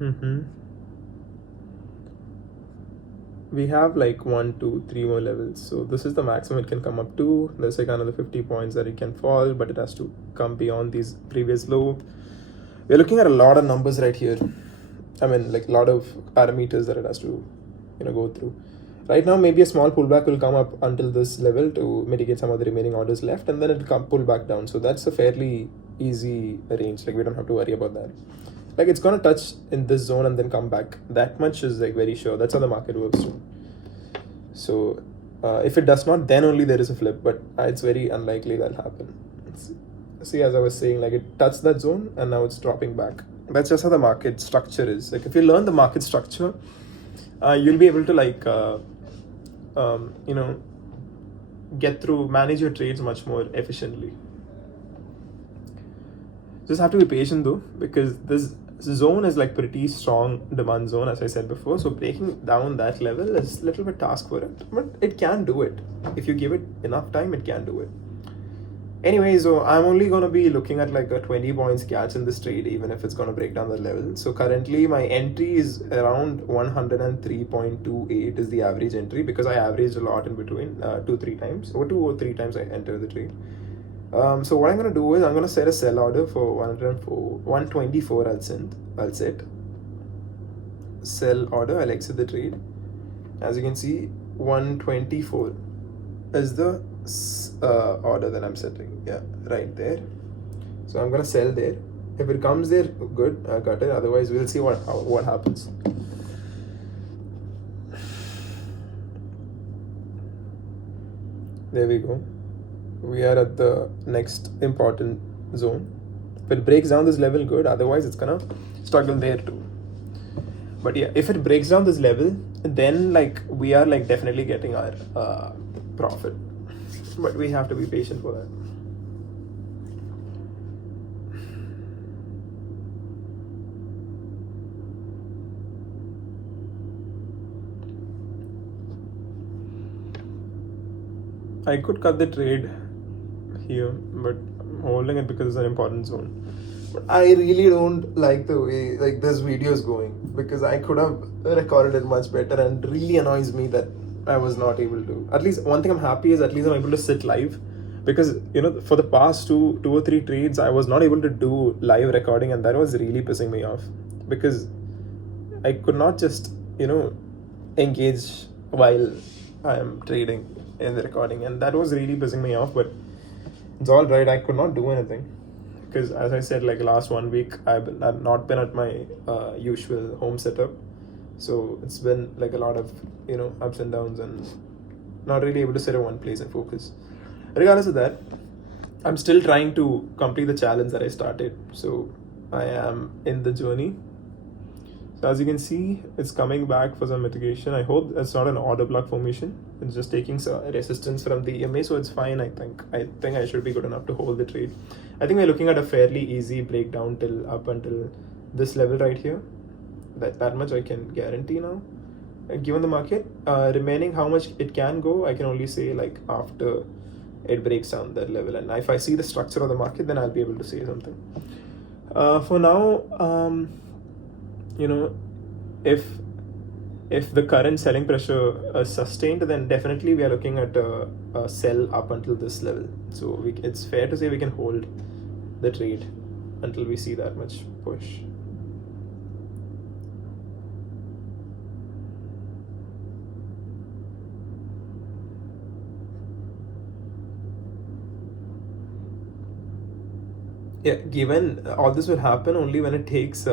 Mm-hmm. We have like 1, 2, 3 more levels, so this is the maximum it can come up to. There's like another 50 points that it can fall, but it has to come beyond these previous low. We're looking at a lot of numbers right here. I mean, like a lot of parameters that it has to, go through. Right now, maybe a small pullback will come up until this level to mitigate some of the remaining orders left, and then it will come pull back down. So that's a fairly easy range. Like we don't have to worry about that. Like it's gonna touch in this zone and then come back. That much is like very sure. That's how the market works too. So if it does not, then only there is a flip. But it's very unlikely that'll happen. See, as I was saying, like it touched that zone and now it's dropping back. That's just how the market structure is. Like if you learn the market structure, you'll be able to like manage your trades much more efficiently. Just have to be patient though, because this zone is like pretty strong demand zone, as I said before. So breaking down that level is a little bit task for it, but it can do it. If you give it enough time, it can do it. Anyway, so I'm only going to be looking at like a 20 points catch in this trade, even if it's going to break down the level. So currently my entry is around 103.28 is the average entry, because I averaged a lot in between, 2 or 3 times I enter the trade. So what I'm going to do is I'm going to set a sell order for 124. I'll set sell order. I'll exit the trade. As you can see, 124 is the order that I'm setting. Yeah, right there. So I'm going to sell there. If it comes there, good, I got it. Otherwise, we'll see what happens. There we go. We are at the next important zone. If it breaks down this level, good. Otherwise, it's gonna struggle there too. But yeah, if it breaks down this level, then like we are like definitely getting our profit. But we have to be patient for that. I could cut the trade here, but I'm holding it because it's an important zone. But I really don't like the way like this video is going, because I could have recorded it much better, and really annoys me that I was not able to. At least one thing I'm happy is at least I'm able to sit live, because for the past two or three trades I was not able to do live recording, and that was really pissing me off, because I could not just engage while I am trading in the recording, and that was really pissing me off. But it's all right. I could not do anything, because as I said, like last 1 week I've not been at my usual home setup, so it's been like a lot of ups and downs, and not really able to sit in one place and focus. Regardless of that, I'm still trying to complete the challenge that I started, so I am in the journey. So as you can see, it's coming back for some mitigation. I hope it's not an order block formation. It's just taking some resistance from the EMA, so it's fine. I think I should be good enough to hold the trade. I think we're looking at a fairly easy breakdown up until this level right here. That much I can guarantee now. Given the market, remaining how much it can go, I can only say like after it breaks down that level. And if I see the structure of the market, then I'll be able to say something. For now, if the current selling pressure is sustained, then definitely we are looking at a sell up until this level. So it's fair to say we can hold the trade until we see that much push. Yeah, given all this will happen only when it takes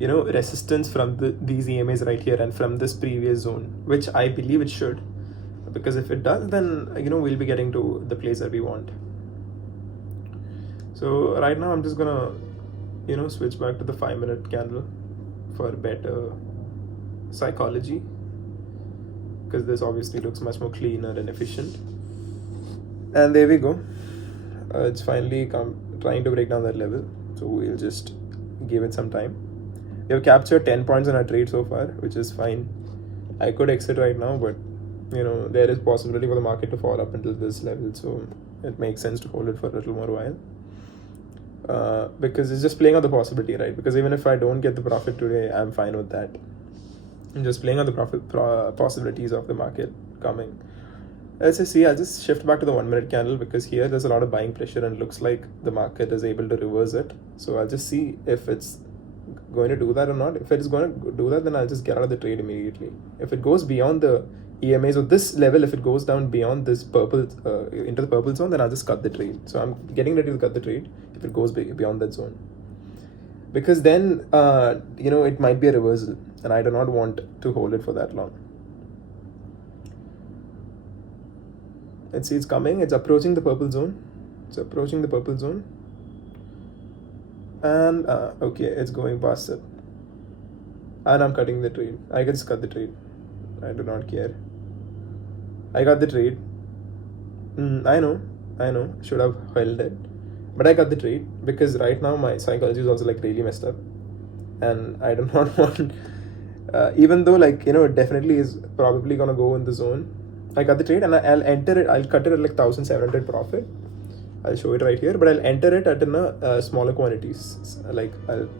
resistance from these EMAs right here and from this previous zone, which I believe it should, because if it does, then we'll be getting to the place that we want. So right now I'm just gonna switch back to the 5-minute candle for better psychology, because this obviously looks much more cleaner and efficient. And there we go. It's finally trying to break down that level, so we'll just give it some time. We have captured 10 points in our trade so far, which is fine. I could exit right now, but there is possibility for the market to fall up until this level, so it makes sense to hold it for a little more while. because it's just playing on the possibility, right? Because even if I don't get the profit today, I'm fine with that. I'm just playing on the possibilities of the market coming. Let's just see, I'll just shift back to the 1 minute candle, because here there's a lot of buying pressure and looks like the market is able to reverse it. So I'll just see if it's going to do that or not. If it is going to do that, then I'll just get out of the trade immediately. If it goes beyond the EMAs or this level, if it goes down beyond this purple, into the purple zone, then I'll just cut the trade. So I'm getting ready to cut the trade if it goes beyond that zone. Because then, it might be a reversal, and I do not want to hold it for that long. Let's see, it's coming. It's approaching the purple zone. And, okay, it's going past it. And I'm cutting the trade. I can just cut the trade. I do not care. I got the trade. I know. Should have held it. But I got the trade because right now my psychology is also like really messed up. And I do not want, even though it definitely is probably going to go in the zone. I got the trade and I'll enter it. I'll cut it at 1,700 profit. I'll show it right here, but I'll enter it at smaller quantities.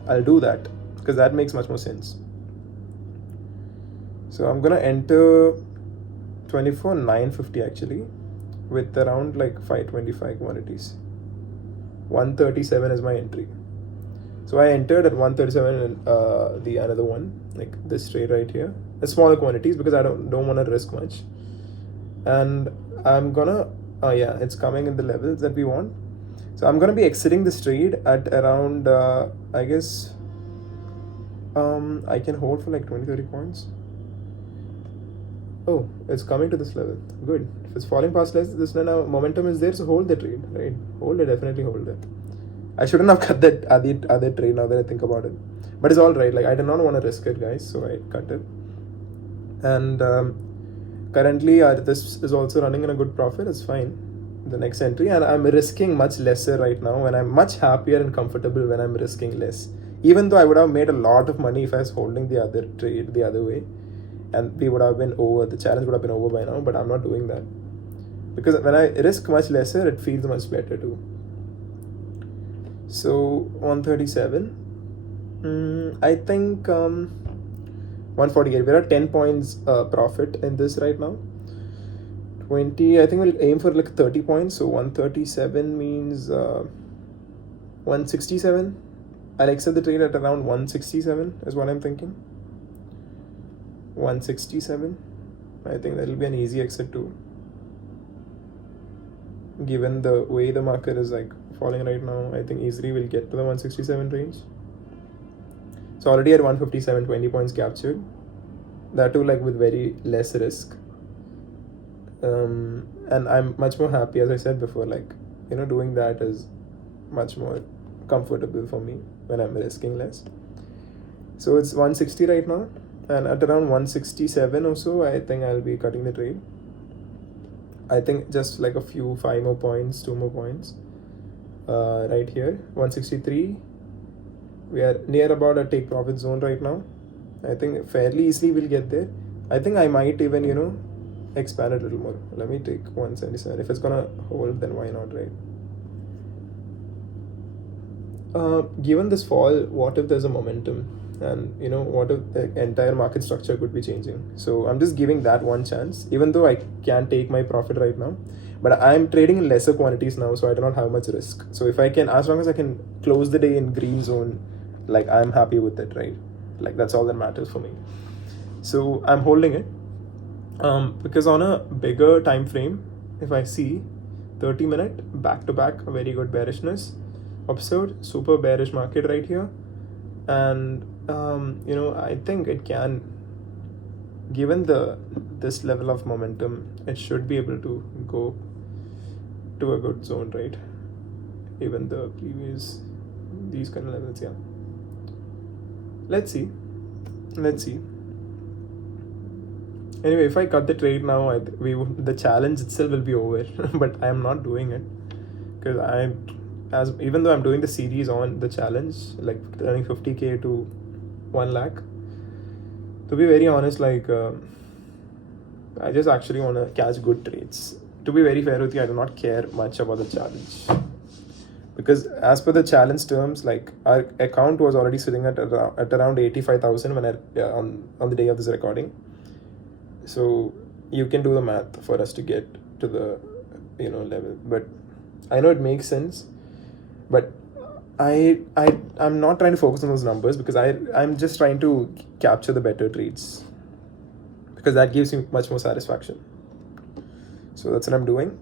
I'll do that because that makes much more sense. So I'm gonna enter 24,950 actually, with around 525 quantities. 137 is my entry. So I entered at 137 and the another one, this trade right here. The smaller quantities because I don't want to risk much. And I'm gonna it's coming in the levels that we want. So I'm gonna be exiting this trade at around I guess I can hold for 20-30 points. Oh, it's coming to this level. Good. If it's falling past this, then momentum is there, so hold the trade, right? Definitely hold it. I shouldn't have cut that other trade now that I think about it. But it's alright, I did not want to risk it, guys, so I cut it. And currently this is also running in a good profit. It's fine, the next entry, and I'm risking much lesser right now, and I'm much happier and comfortable when I'm risking less, even though I would have made a lot of money if I was holding the other trade the other way, and we would have been over, the challenge would have been over by now. But I'm not doing that because when I risk much lesser, it feels much better too. So 137, I think 148. We're at 10 points profit in this right now. 20, I think we'll aim for 30 points. So 137 means 167. I'll exit the trade at around 167 is what I'm thinking. 167. I think that'll be an easy exit too, given the way the market is falling right now. I think easily we'll get to the 167 range. So already at 157, 20 points captured. That too with very less risk. And I'm much more happy, as I said before, doing that is much more comfortable for me when I'm risking less. So it's 160 right now, and at around 167 or so, I think I'll be cutting the trade. I think just a few, 5 more points, 2 more points. Right here, 163. We are near about a take profit zone right now. I think fairly easily we'll get there. I think I might even, expand it a little more. Let me take 177. If it's gonna hold, then why not, right? Given this fall, what if there's a momentum? And what if the entire market structure could be changing? So I'm just giving that one chance, even though I can take my profit right now. But I'm trading in lesser quantities now, so I do not have much risk. So if I can, as long as I can close the day in green zone, I'm happy with it, right? That's all that matters for me. So I'm holding it because on a bigger time frame, if I see 30-minute back-to-back, very good bearishness, observed super bearish market right here, and I think it can, given this level of momentum, it should be able to go to a good zone, right? Even the previous, these kind of levels, yeah. Let's see. Anyway, if I cut the trade now, the challenge itself will be over. But I am not doing it because even though I'm doing the series on the challenge, turning 50k to 1 lakh. To be very honest, I just actually want to catch good trades. To be very fair with you, I do not care much about the challenge. because as per the challenge terms, like our account was already sitting at around 85,000 when on the day of this recording. So you can do the math for us to get to the level. But I know it makes sense, but I'm not trying to focus on those numbers, because I'm just trying to capture the better trades, because that gives me much more satisfaction. So that's what I'm doing.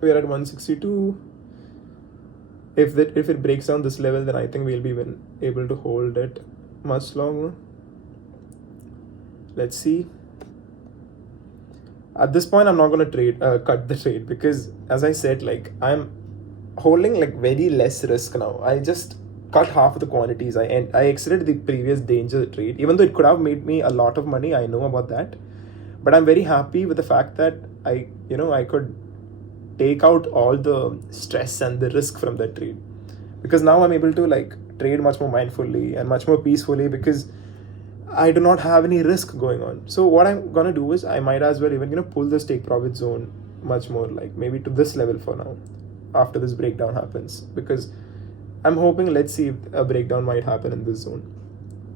We're at 162. If it breaks down this level, then I think we'll be able to hold it much longer. Let's see. At this point, I'm not going to cut the trade, because as I said, like, I'm holding like very less risk now. I just cut half of the quantities. I exited the previous danger trade, even though it could have made me a lot of money. I know about that, but I'm very happy with the fact that I could take out all the stress and the risk from that trade, because now I'm able to like trade much more mindfully and much more peacefully, because I do not have any risk going on. So what I'm gonna do is I might as well even pull this take profit zone much more, like maybe to this level for now, after this breakdown happens, because I'm hoping, let's see if a breakdown might happen in this zone.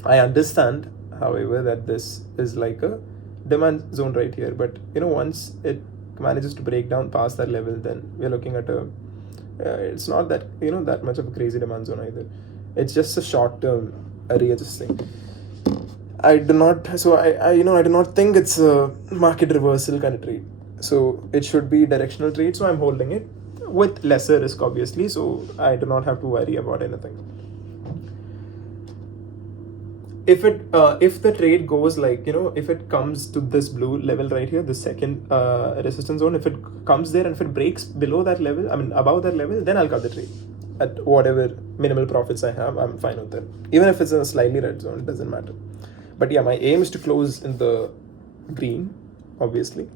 I understand, however, that this is like a demand zone right here, but once it manages to break down past that level, then we're looking at it's not that that much of a crazy demand zone either. It's just a short term readjusting. I do not think it's a market reversal kind of trade. So it should be directional trade. So I'm holding it with lesser risk, obviously. So I do not have to worry about anything. If the trade goes like if it comes to this blue level right here, the second resistance zone, if it comes there and if it breaks below that level, I mean above that level, then I'll cut the trade at whatever minimal profits I have. I'm fine with that. Even if it's in a slightly red zone, it doesn't matter. But yeah, my aim is to close in the green, obviously.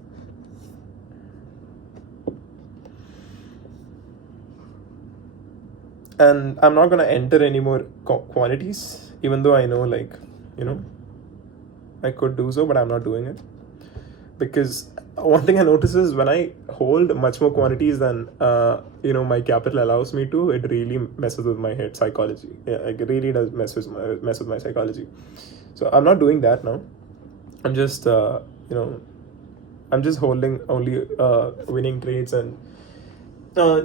And I'm not gonna enter any more quantities, even though I know I could do so, but I'm not doing it, because one thing I notice is when I hold much more quantities than my capital allows me to, it really messes with my head psychology. Yeah, it really does mess with my psychology. So I'm not doing that now. I'm just I'm just holding only winning trades, and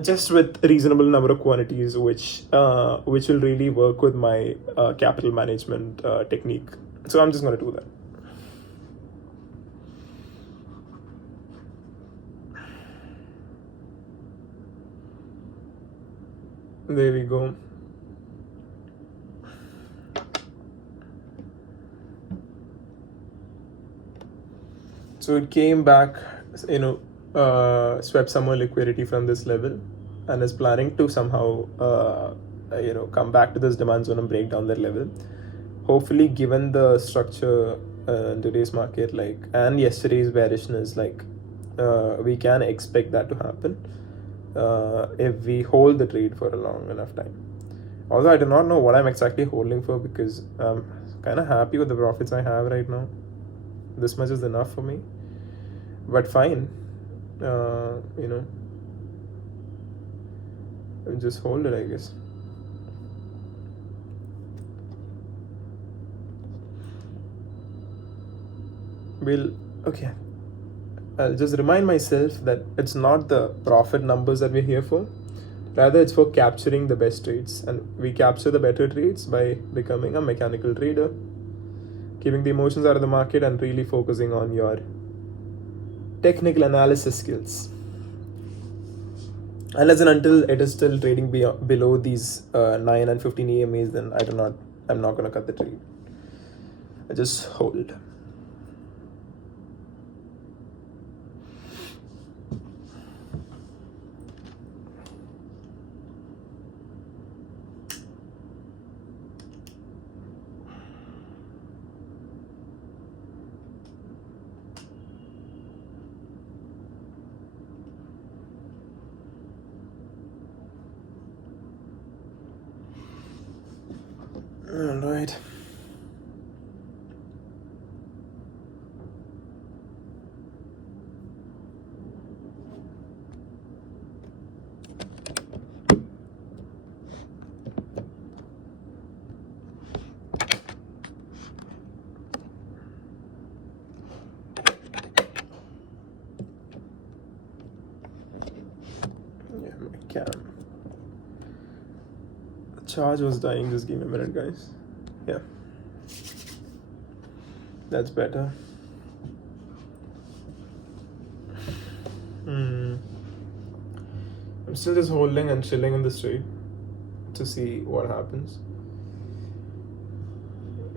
just with reasonable number of quantities, which will really work with my capital management technique. So I'm just going to do that. There we go. So it came back, swept some more liquidity from this level, and is planning to somehow come back to this demand zone and break down that level. Hopefully, given the structure in today's market, like, and yesterday's bearishness, like, we can expect that to happen if we hold the trade for a long enough time. Although I do not know what I'm exactly holding for, because I'm kind of happy with the profits I have right now. This much is enough for me, but fine. I'll just hold it, I guess. Okay. I'll just remind myself that it's not the profit numbers that we're here for. Rather, it's for capturing the best trades, and we capture the better trades by becoming a mechanical trader, keeping the emotions out of the market, and really focusing on your technical analysis skills. Unless and until it is still trading below these 9 and 15 EMAs, then I'm not going to cut the trade. I just hold. All right. cam. The charge was dying. Just give me a minute, guys. Yeah, that's better. I'm still just holding and chilling in the street to see what happens.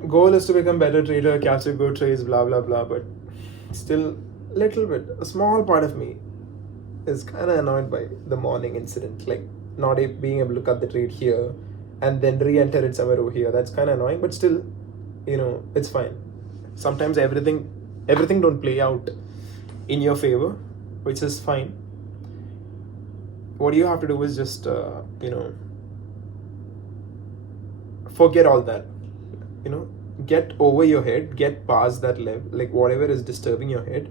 Goal is to become better trader, capture good trades, blah blah blah, but still a small part of me is kind of annoyed by the morning incident, like not being able to cut the trade here and then re-enter it somewhere over here. That's kind of annoying, but still, it's fine. Sometimes everything don't play out in your favor, which is fine. What you have to do is just forget all that, get over your head, get past that level, like whatever is disturbing your head.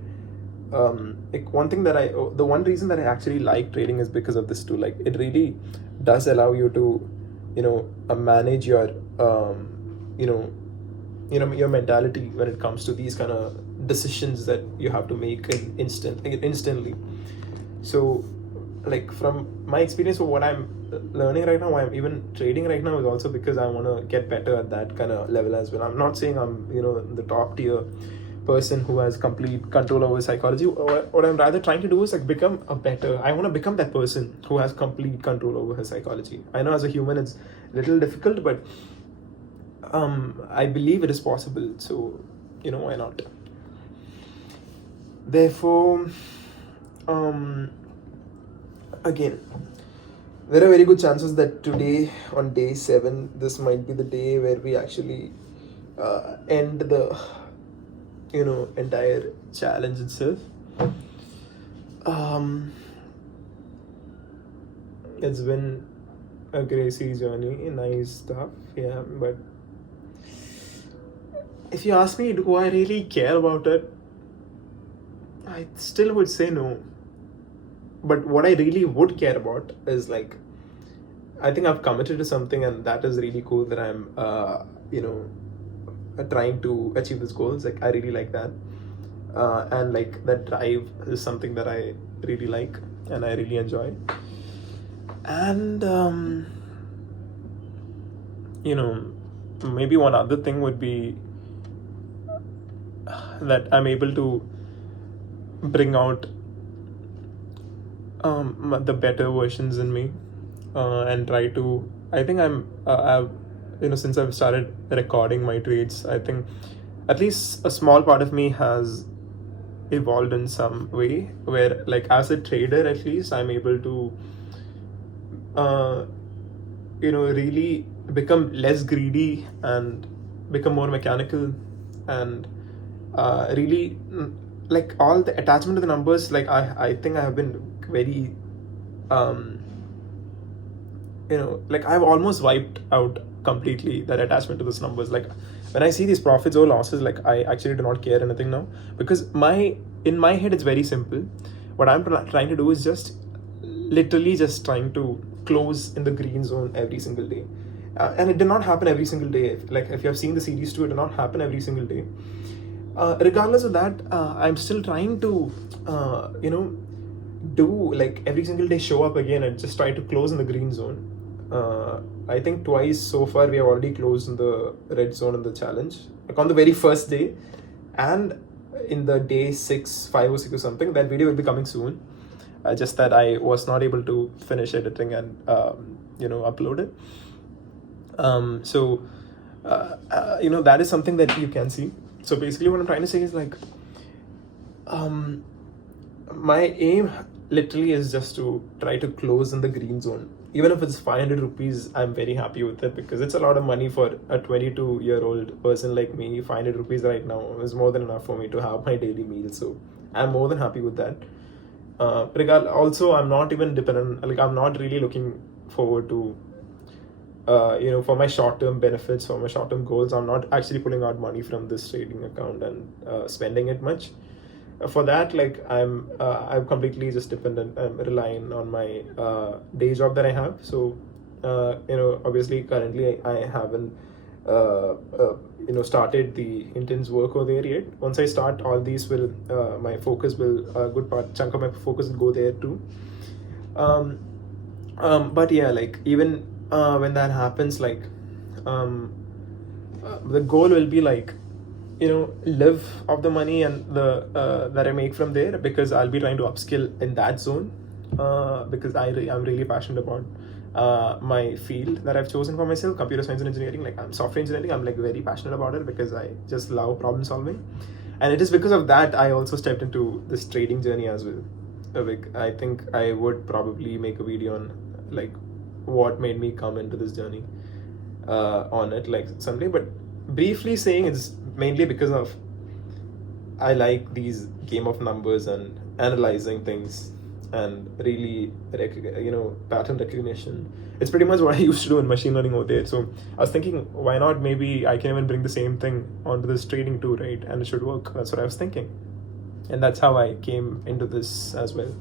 Like the one reason that I actually like trading is because of this too. Like it really does allow you to manage your your mentality when it comes to these kind of decisions that you have to make instantly. So like from my experience of what I'm learning right now, why I'm even trading right now, is also because I want to get better at that kind of level as well. I'm not saying I'm the top tier person who has complete control over psychology. What I'm rather trying to do is like I want to become that person who has complete control over his psychology. I know as a human it's a little difficult, but I believe it is possible. So why not? Therefore, again, there are very good chances that today, on day 7, this might be the day where we actually end the entire challenge itself. It's been a crazy journey, nice stuff, yeah, but if you ask me, do I really care about it? I still would say no. But what I really would care about is like, I think I've committed to something, and that is really cool that I'm trying to achieve this goal. It's like I really like that, and like that drive is something that I really like and I really enjoy. And maybe one other thing would be that I'm able to bring out the better versions in me, and try to, I think I've since I've started recording my trades, I think at least a small part of me has evolved in some way, where like as a trader at least I'm able to really become less greedy and become more mechanical, and really like all the attachment to the numbers, like I think I have been very like I've almost wiped out completely that attachment to those numbers. Like when I see these profits or losses, like I actually do not care anything now, because in my head it's very simple. What I'm trying to do is just literally just trying to close in the green zone every single day, and it did not happen every single day. Like if you have seen the series too, it did not happen every single day. Regardless of that, I'm still trying to do like every single day, show up again and just try to close in the green zone. I think twice so far we have already closed in the red zone in the challenge, like on the very first day, and in the day 5 or 6 or something. That video will be coming soon, just that I was not able to finish editing and upload it. So that is something that you can see. So basically what I'm trying to say is like, my aim literally is just to try to close in the green zone. Even if it's 500 rupees, I'm very happy with it, because it's a lot of money for a 22-year-old person like me. 500 rupees right now is more than enough for me to have my daily meal. So I'm more than happy with that. Also, I'm not even dependent, like I'm not really looking forward to for my short-term benefits, for my short-term goals. I'm not actually pulling out money from this trading account and spending it much. For that, like I'm completely just dependent. I'm relying on my day job that I have. So obviously currently I haven't started the intense work over there yet. Once I start, all these will my focus will, a good chunk of my focus will go there too. But yeah, like even when that happens, like um, the goal will be like, live off the money and the that I make from there, because I'll be trying to upskill in that zone, because I'm really passionate about my field that I've chosen for myself, computer science and engineering. Like I'm software engineering, I'm like very passionate about it because I just love problem solving, and it is because of that I also stepped into this trading journey as well. Like I think I would probably make a video on like what made me come into this journey on it like someday. But briefly saying, it's mainly because of I like these game of numbers and analyzing things and really pattern recognition. It's pretty much what I used to do in machine learning over there. So I was thinking, why not? Maybe I can even bring the same thing onto this trading too, right? And it should work. That's what I was thinking, and that's how I came into this as well.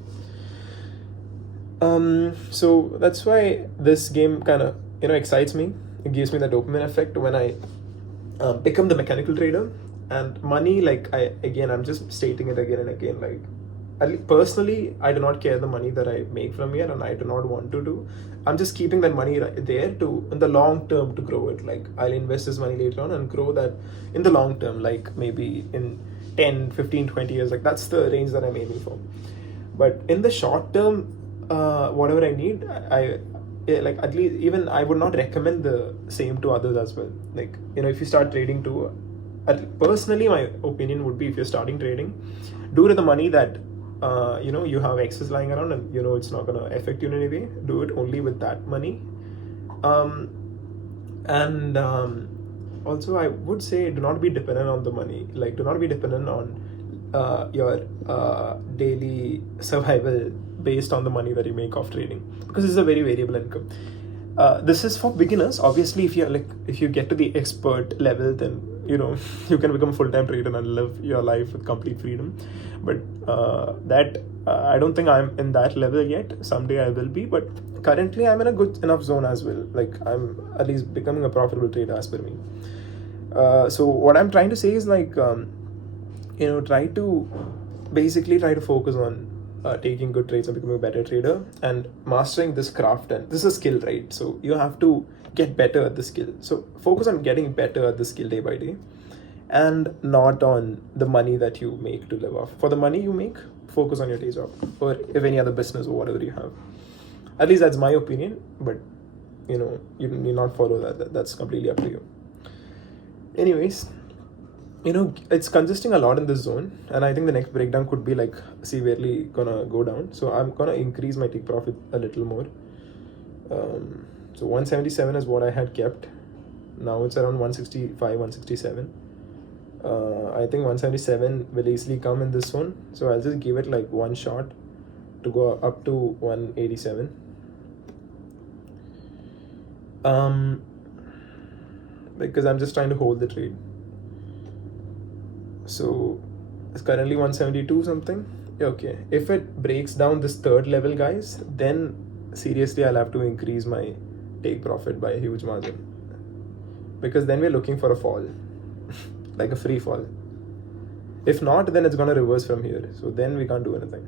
So that's why this game kind of excites me. It gives me the dopamine effect when I become the mechanical trader. And money, like I'm just stating it again and again, like personally I do not care the money that I make from here, and I do not want to do. I'm just keeping that money there to in the long term to grow it. Like I'll invest this money later on and grow that in the long term, like maybe in 10, 15, 20 years. Like that's the range that I'm aiming for. But in the short term, whatever I need, like at least even I would not recommend the same to others as well. Like if you start trading too, personally my opinion would be, if you're starting trading, do it with the money that you have excess lying around, and it's not going to affect you in any way. Do it only with that money. And Also I would say, do not be dependent on the money. Like do not be dependent on your daily survival based on the money that you make off trading, because it's a very variable income. This is for beginners. Obviously, if you get to the expert level, then you can become a full-time trader and live your life with complete freedom. But I don't think I'm in that level yet. Someday I will be, but currently I'm in a good enough zone as well. Like I'm at least becoming a profitable trader as per me. So what I'm trying to say is like, try to focus on taking good trades and becoming a better trader and mastering this craft. And this is a skill, right? So you have to get better at the skill. So focus on getting better at the skill day by day, and not on the money that you make to live off. For the money you make, focus on your day job, or if any other business or whatever you have. At least that's my opinion. But you need not follow that. That's completely up to you. Anyways, it's consisting a lot in this zone, and I think the next breakdown could be like severely gonna go down. So I'm gonna increase my take profit a little more. So 177 is what I had kept. Now it's around 165, 167. I think 177 will easily come in this zone, so I'll just give it like one shot to go up to 187. Because I'm just trying to hold the trade. So it's currently 172 something. Okay, if it breaks down this third level, guys, then seriously I'll have to increase my take profit by a huge margin, because then we're looking for a fall like a free fall. If not, then it's gonna reverse from here, so then we can't do anything.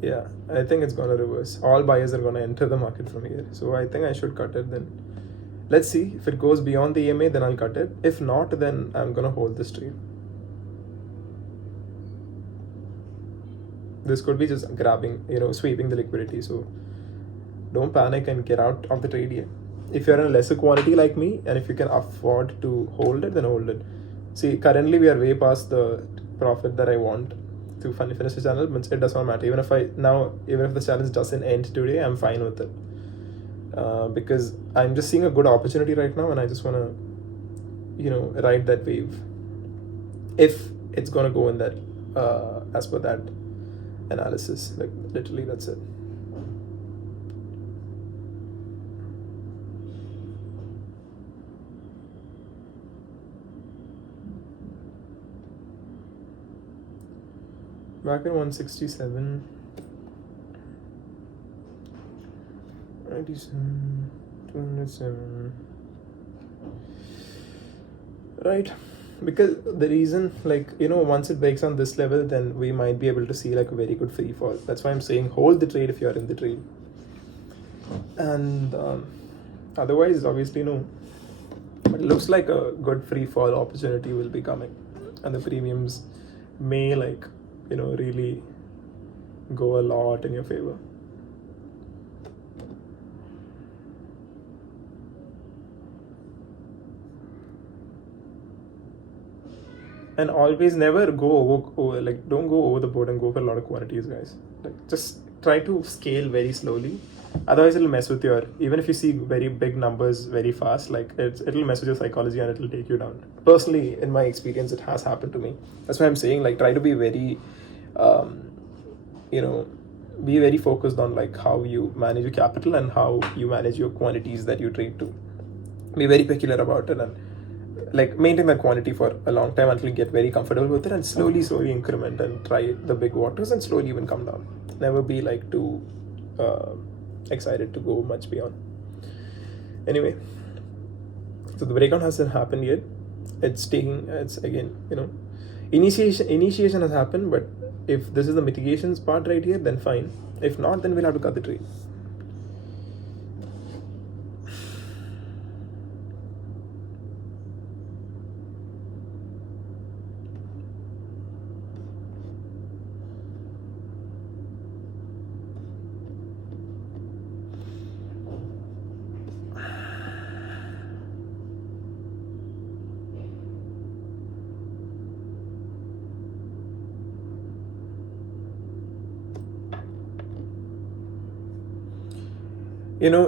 Yeah, I think it's gonna reverse. All buyers are gonna enter the market from here, so I think I should cut it then. Let's see, if it goes beyond the EMA, then I'll cut it. If not, then I'm gonna hold this trade. This could be just grabbing, sweeping the liquidity. So don't panic and get out of the trade yet. If you're in a lesser quantity like me, and if you can afford to hold it, then hold it. See, currently we are way past the profit that I want to finish the channel, but it does not matter. Even if the challenge doesn't end today, I'm fine with it. Because I'm just seeing a good opportunity right now, and I just want to ride that wave, if it's gonna go in that as per that analysis. Like literally, that's it. Back in 167, 97, 207. Right. because the reason, like, once it breaks on this level, then we might be able to see like a very good free fall. That's why I'm saying hold the trade if you're in the trade. And otherwise, obviously, no. But it looks like a good free fall opportunity will be coming, and the premiums may, like, really go a lot in your favor. And always never go over, like, don't go over the board and go for a lot of quantities, guys. Like, just try to scale very slowly. Otherwise, it'll mess with your, even if you see very big numbers very fast, like, it'll mess with your psychology and it'll take you down. Personally, in my experience, it has happened to me. That's why I'm saying, like, try to be very, be very focused on, like, how you manage your capital and how you manage your quantities that you trade to. Be very peculiar about it, and like maintain that quantity for a long time until you get very comfortable with it, and slowly increment and try the big waters and slowly even come down. Never be like too excited to go much beyond. Anyway, so the breakdown hasn't happened yet. It's again, initiation has happened, but if this is the mitigations part right here, then fine. If not, then we'll have to cut the trade.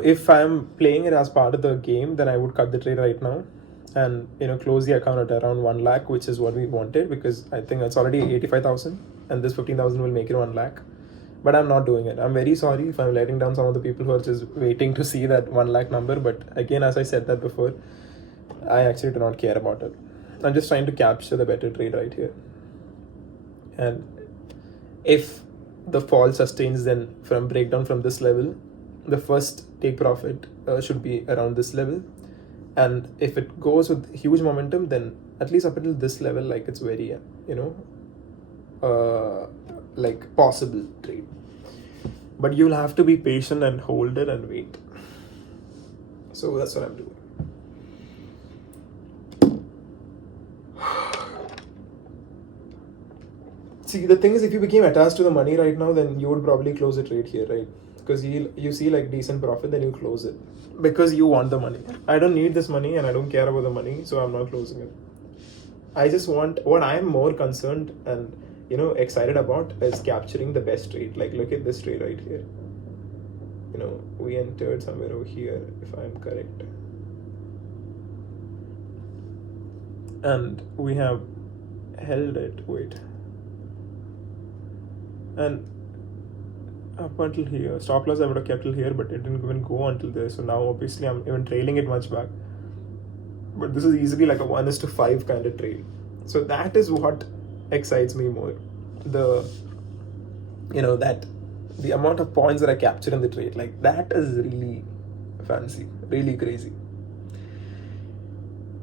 If I'm playing it as part of the game, then I would cut the trade right now and close the account at around 1 lakh, which is what we wanted, because I think it's already 85,000 and this 15,000 will make it 1 lakh. But I'm not doing it. I'm very sorry if I'm letting down some of the people who are just waiting to see that 1 lakh number. But again, as I said that before, I actually do not care about it. I'm just trying to capture the better trade right here. And if the fall sustains, then from breakdown from this level, the first take profit should be around this level. And if it goes with huge momentum, then at least up until this level, like, it's very, like, possible trade. But you'll have to be patient and hold it and wait. So that's what I'm doing. See, the thing is, if you became attached to the money right now, then you would probably close the trade here, right? Because you see like decent profit, then you close it because you want the money. I don't need this money and I don't care about the money, so I'm not closing it. I just want, what I'm more concerned and excited about is capturing the best trade. Like, look at this trade right here. We entered somewhere over here, if I'm correct, and we have held it. Wait, and up until here, stop loss I would have kept till here, but it didn't even go until there. So now obviously I'm even trailing it much back. But this is easily like a 1:5 kind of trade. So that is what excites me more. That the amount of points that I capture in the trade, like, that is really fancy, really crazy.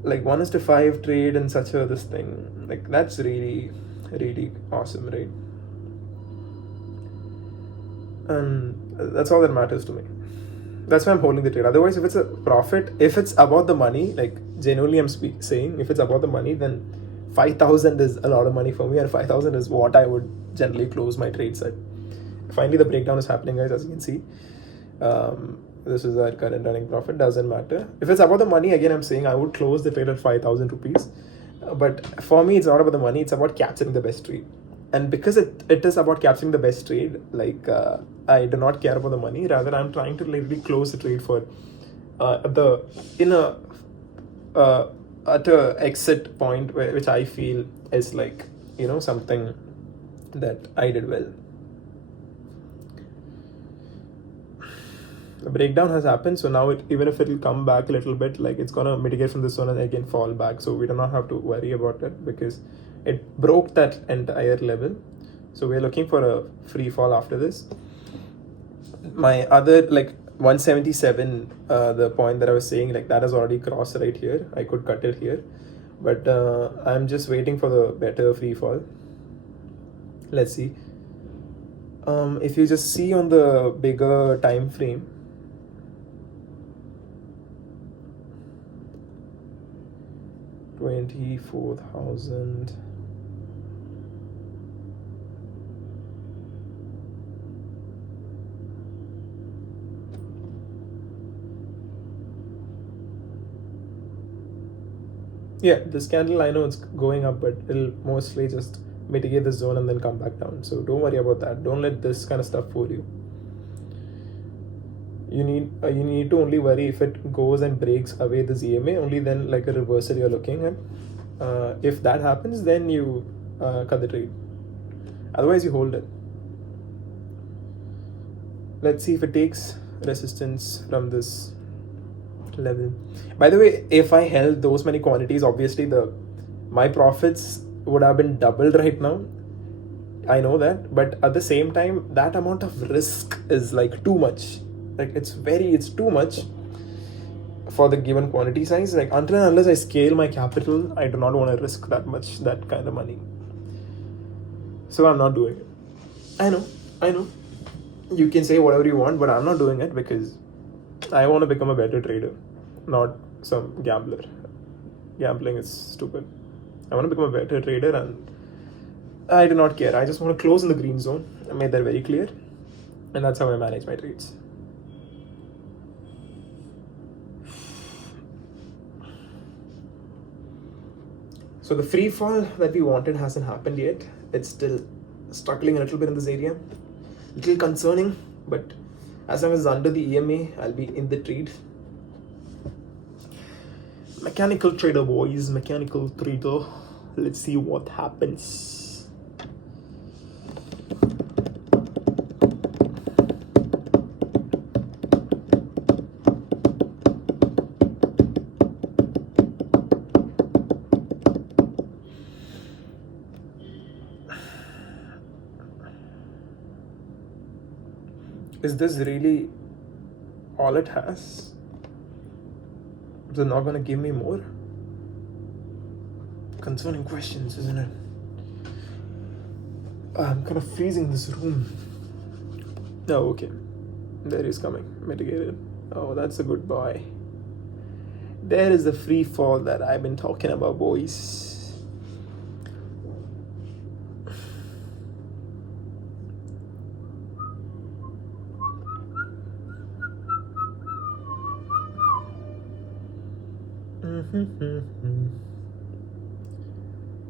Like 1:5 trade and such this thing, like, that's really, really awesome, right? And that's all that matters to me. That's why I'm holding the trade. Otherwise, if it's a profit, if it's about the money, like, genuinely I'm saying, if it's about the money, then 5,000 is a lot of money for me, and 5,000 is what I would generally close my trades at. Finally, the breakdown is happening, guys, as you can see. This is our current running profit. Doesn't matter. If it's about the money, again, I'm saying I would close the trade at 5,000 rupees. But for me, it's not about the money. It's about capturing the best trade. And because it is about capturing the best trade, like, I do not care about the money. Rather, I'm trying to literally close the trade for at a exit point which I feel is like, something that I did well. The breakdown has happened, so now even if it will come back a little bit, like, it's gonna mitigate from this one and again fall back. So we do not have to worry about it because it broke that entire level. So we're looking for a free fall after this. My other, like, 177, the point that I was saying, like, that is already crossed right here. I could cut it here. But I'm just waiting for the better free fall. Let's see. If you just see on the bigger time frame, $24,000. Yeah, this candle, I know it's going up, but it'll mostly just mitigate the zone and then come back down. So don't worry about that. Don't let this kind of stuff fool you. You need to only worry if it goes and breaks away the ZMA. Only then, like a reversal, you're looking at. If that happens, then you cut the trade. Otherwise, you hold it. Let's see if it takes resistance from this level. By the way, if I held those many quantities, obviously my profits would have been doubled right now. I know that, but at the same time, that amount of risk is like too much. Like it's too much for the given quantity size. Like until and unless I scale my capital, I do not want to risk that kind of money. So I'm not doing it. I know. You can say whatever you want, but I'm not doing it because I want to become a better trader, not some gambler. Gambling is stupid. I want to become a better trader, and I do not care. I just want to close in the green zone. I made that very clear, and that's how I manage my trades. So the free fall that we wanted hasn't happened yet. It's still struggling a little bit in this area. Little concerning, but as long as it's under the EMA, I'll be in the trade. Mechanical trader, boys. Mechanical trader. Let's see what happens. Is this really all it has? They're not gonna give me more? Concerning questions, isn't it? I'm kind of freezing this room. Oh, okay. There he's coming. Mitigated. Oh, that's a good boy. There is the free fall that I've been talking about, boys.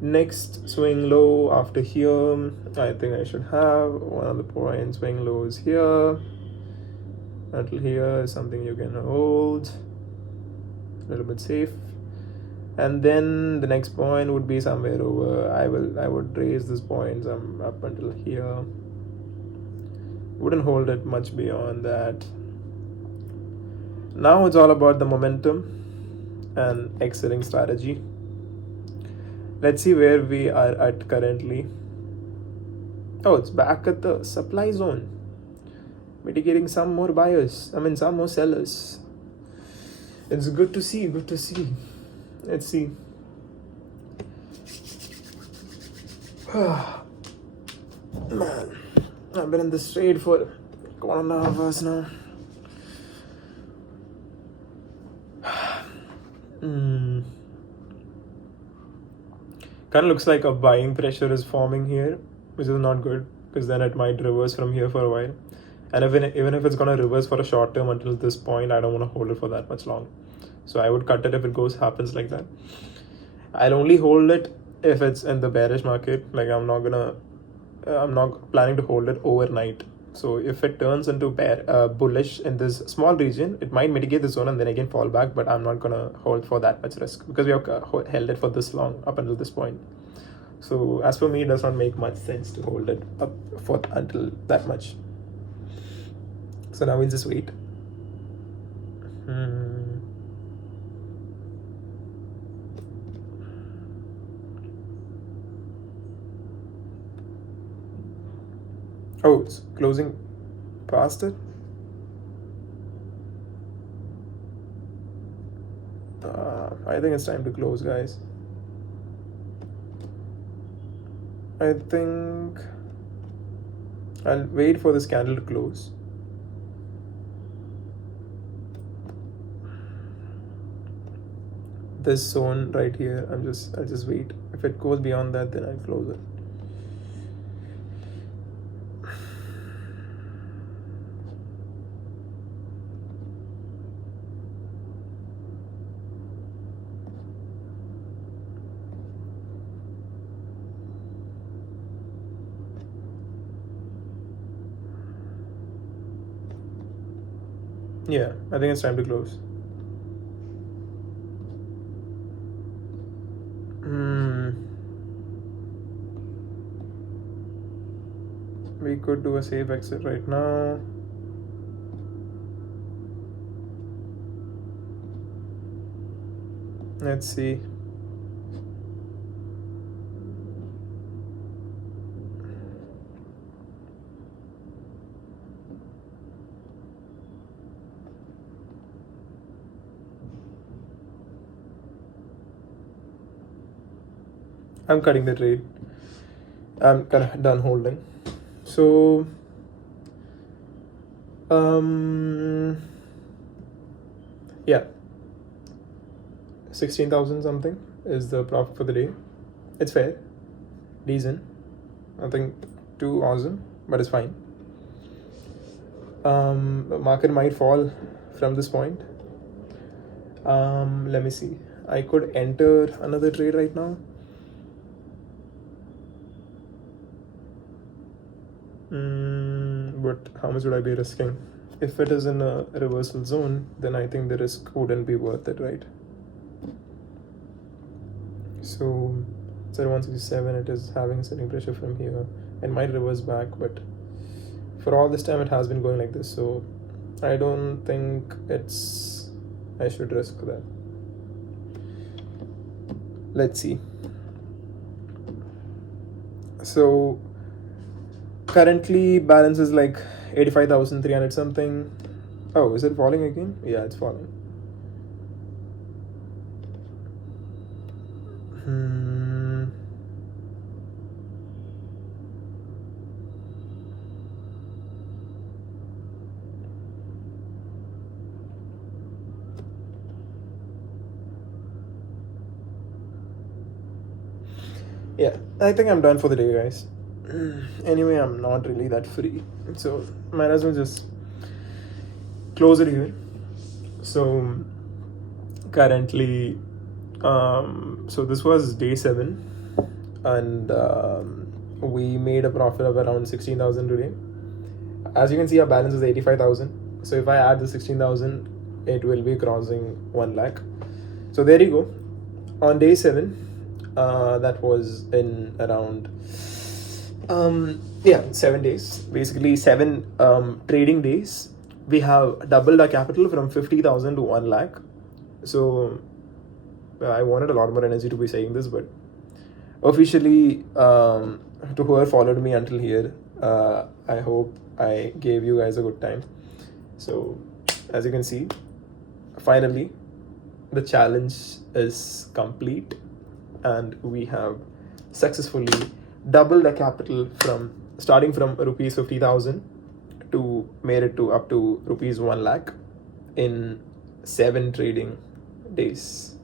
Next swing low after here, I think I should have one other point. Swing low is here. Until here is something you can hold. A little bit safe. And then the next point would be somewhere over. I would raise this point up until here. Wouldn't hold it much beyond that. Now it's all about the momentum and exiting strategy. Let's see where we are at currently. Oh, it's back at the supply zone. Mitigating some more buyers. Some more sellers. It's good to see. Let's see. Man, I've been in this trade for 1.5 hours now. Kind of looks like a buying pressure is forming here, which is not good because then it might reverse from here for a while. And even if it's gonna reverse for a short term until this point, I don't want to hold it for that much long. So I would cut it if it happens like that. I'll only hold it if it's in the bearish market. Like I'm not planning to hold it overnight. So if it turns into bullish in this small region, it might mitigate the zone and then again fall back, but I'm not gonna hold for that much risk because we have held it for this long up until this point. So as for me, it does not make much sense to hold it up for until that much. So now we'll just wait. Oh, it's closing past it. I think it's time to close, guys. I think I'll wait for this candle to close. This zone right here, I'll just wait. If it goes beyond that, then I'll close it. Yeah, I think it's time to close. We could do a safe exit right now. Let's see. I'm cutting the trade. I'm kind of done holding. So, yeah, 16,000 something is the profit for the day. It's fair, decent, nothing too awesome, but it's fine. The market might fall from this point. Let me see. I could enter another trade right now. But how much would I be risking? If it is in a reversal zone, then I think the risk wouldn't be worth it, right? So it's at 167, it is having selling pressure from here. It might reverse back, but for all this time it has been going like this, so I don't think I should risk that. Let's see. So currently balance is like 85,300 something. Oh, is it falling again? Yeah, it's falling. Yeah, I think I'm done for the day, guys. Anyway, I'm not really that free, so might as well just close it here. So currently, so this was day 7, and we made a profit of around 16,000 today. As you can see, our balance is 85,000. So if I add the 16,000, it will be crossing 1 lakh. So there you go. On day 7, that was in around 7 days, basically 7 trading days. We have doubled our capital from 50,000 to 1 lakh. So I wanted a lot more energy to be saying this, but officially, to whoever followed me until here, I hope I gave you guys a good time. So as you can see, finally the challenge is complete, and we have successfully doubled the capital from starting from rupees 50,000 to made it to up to rupees 1 lakh in 7 trading days.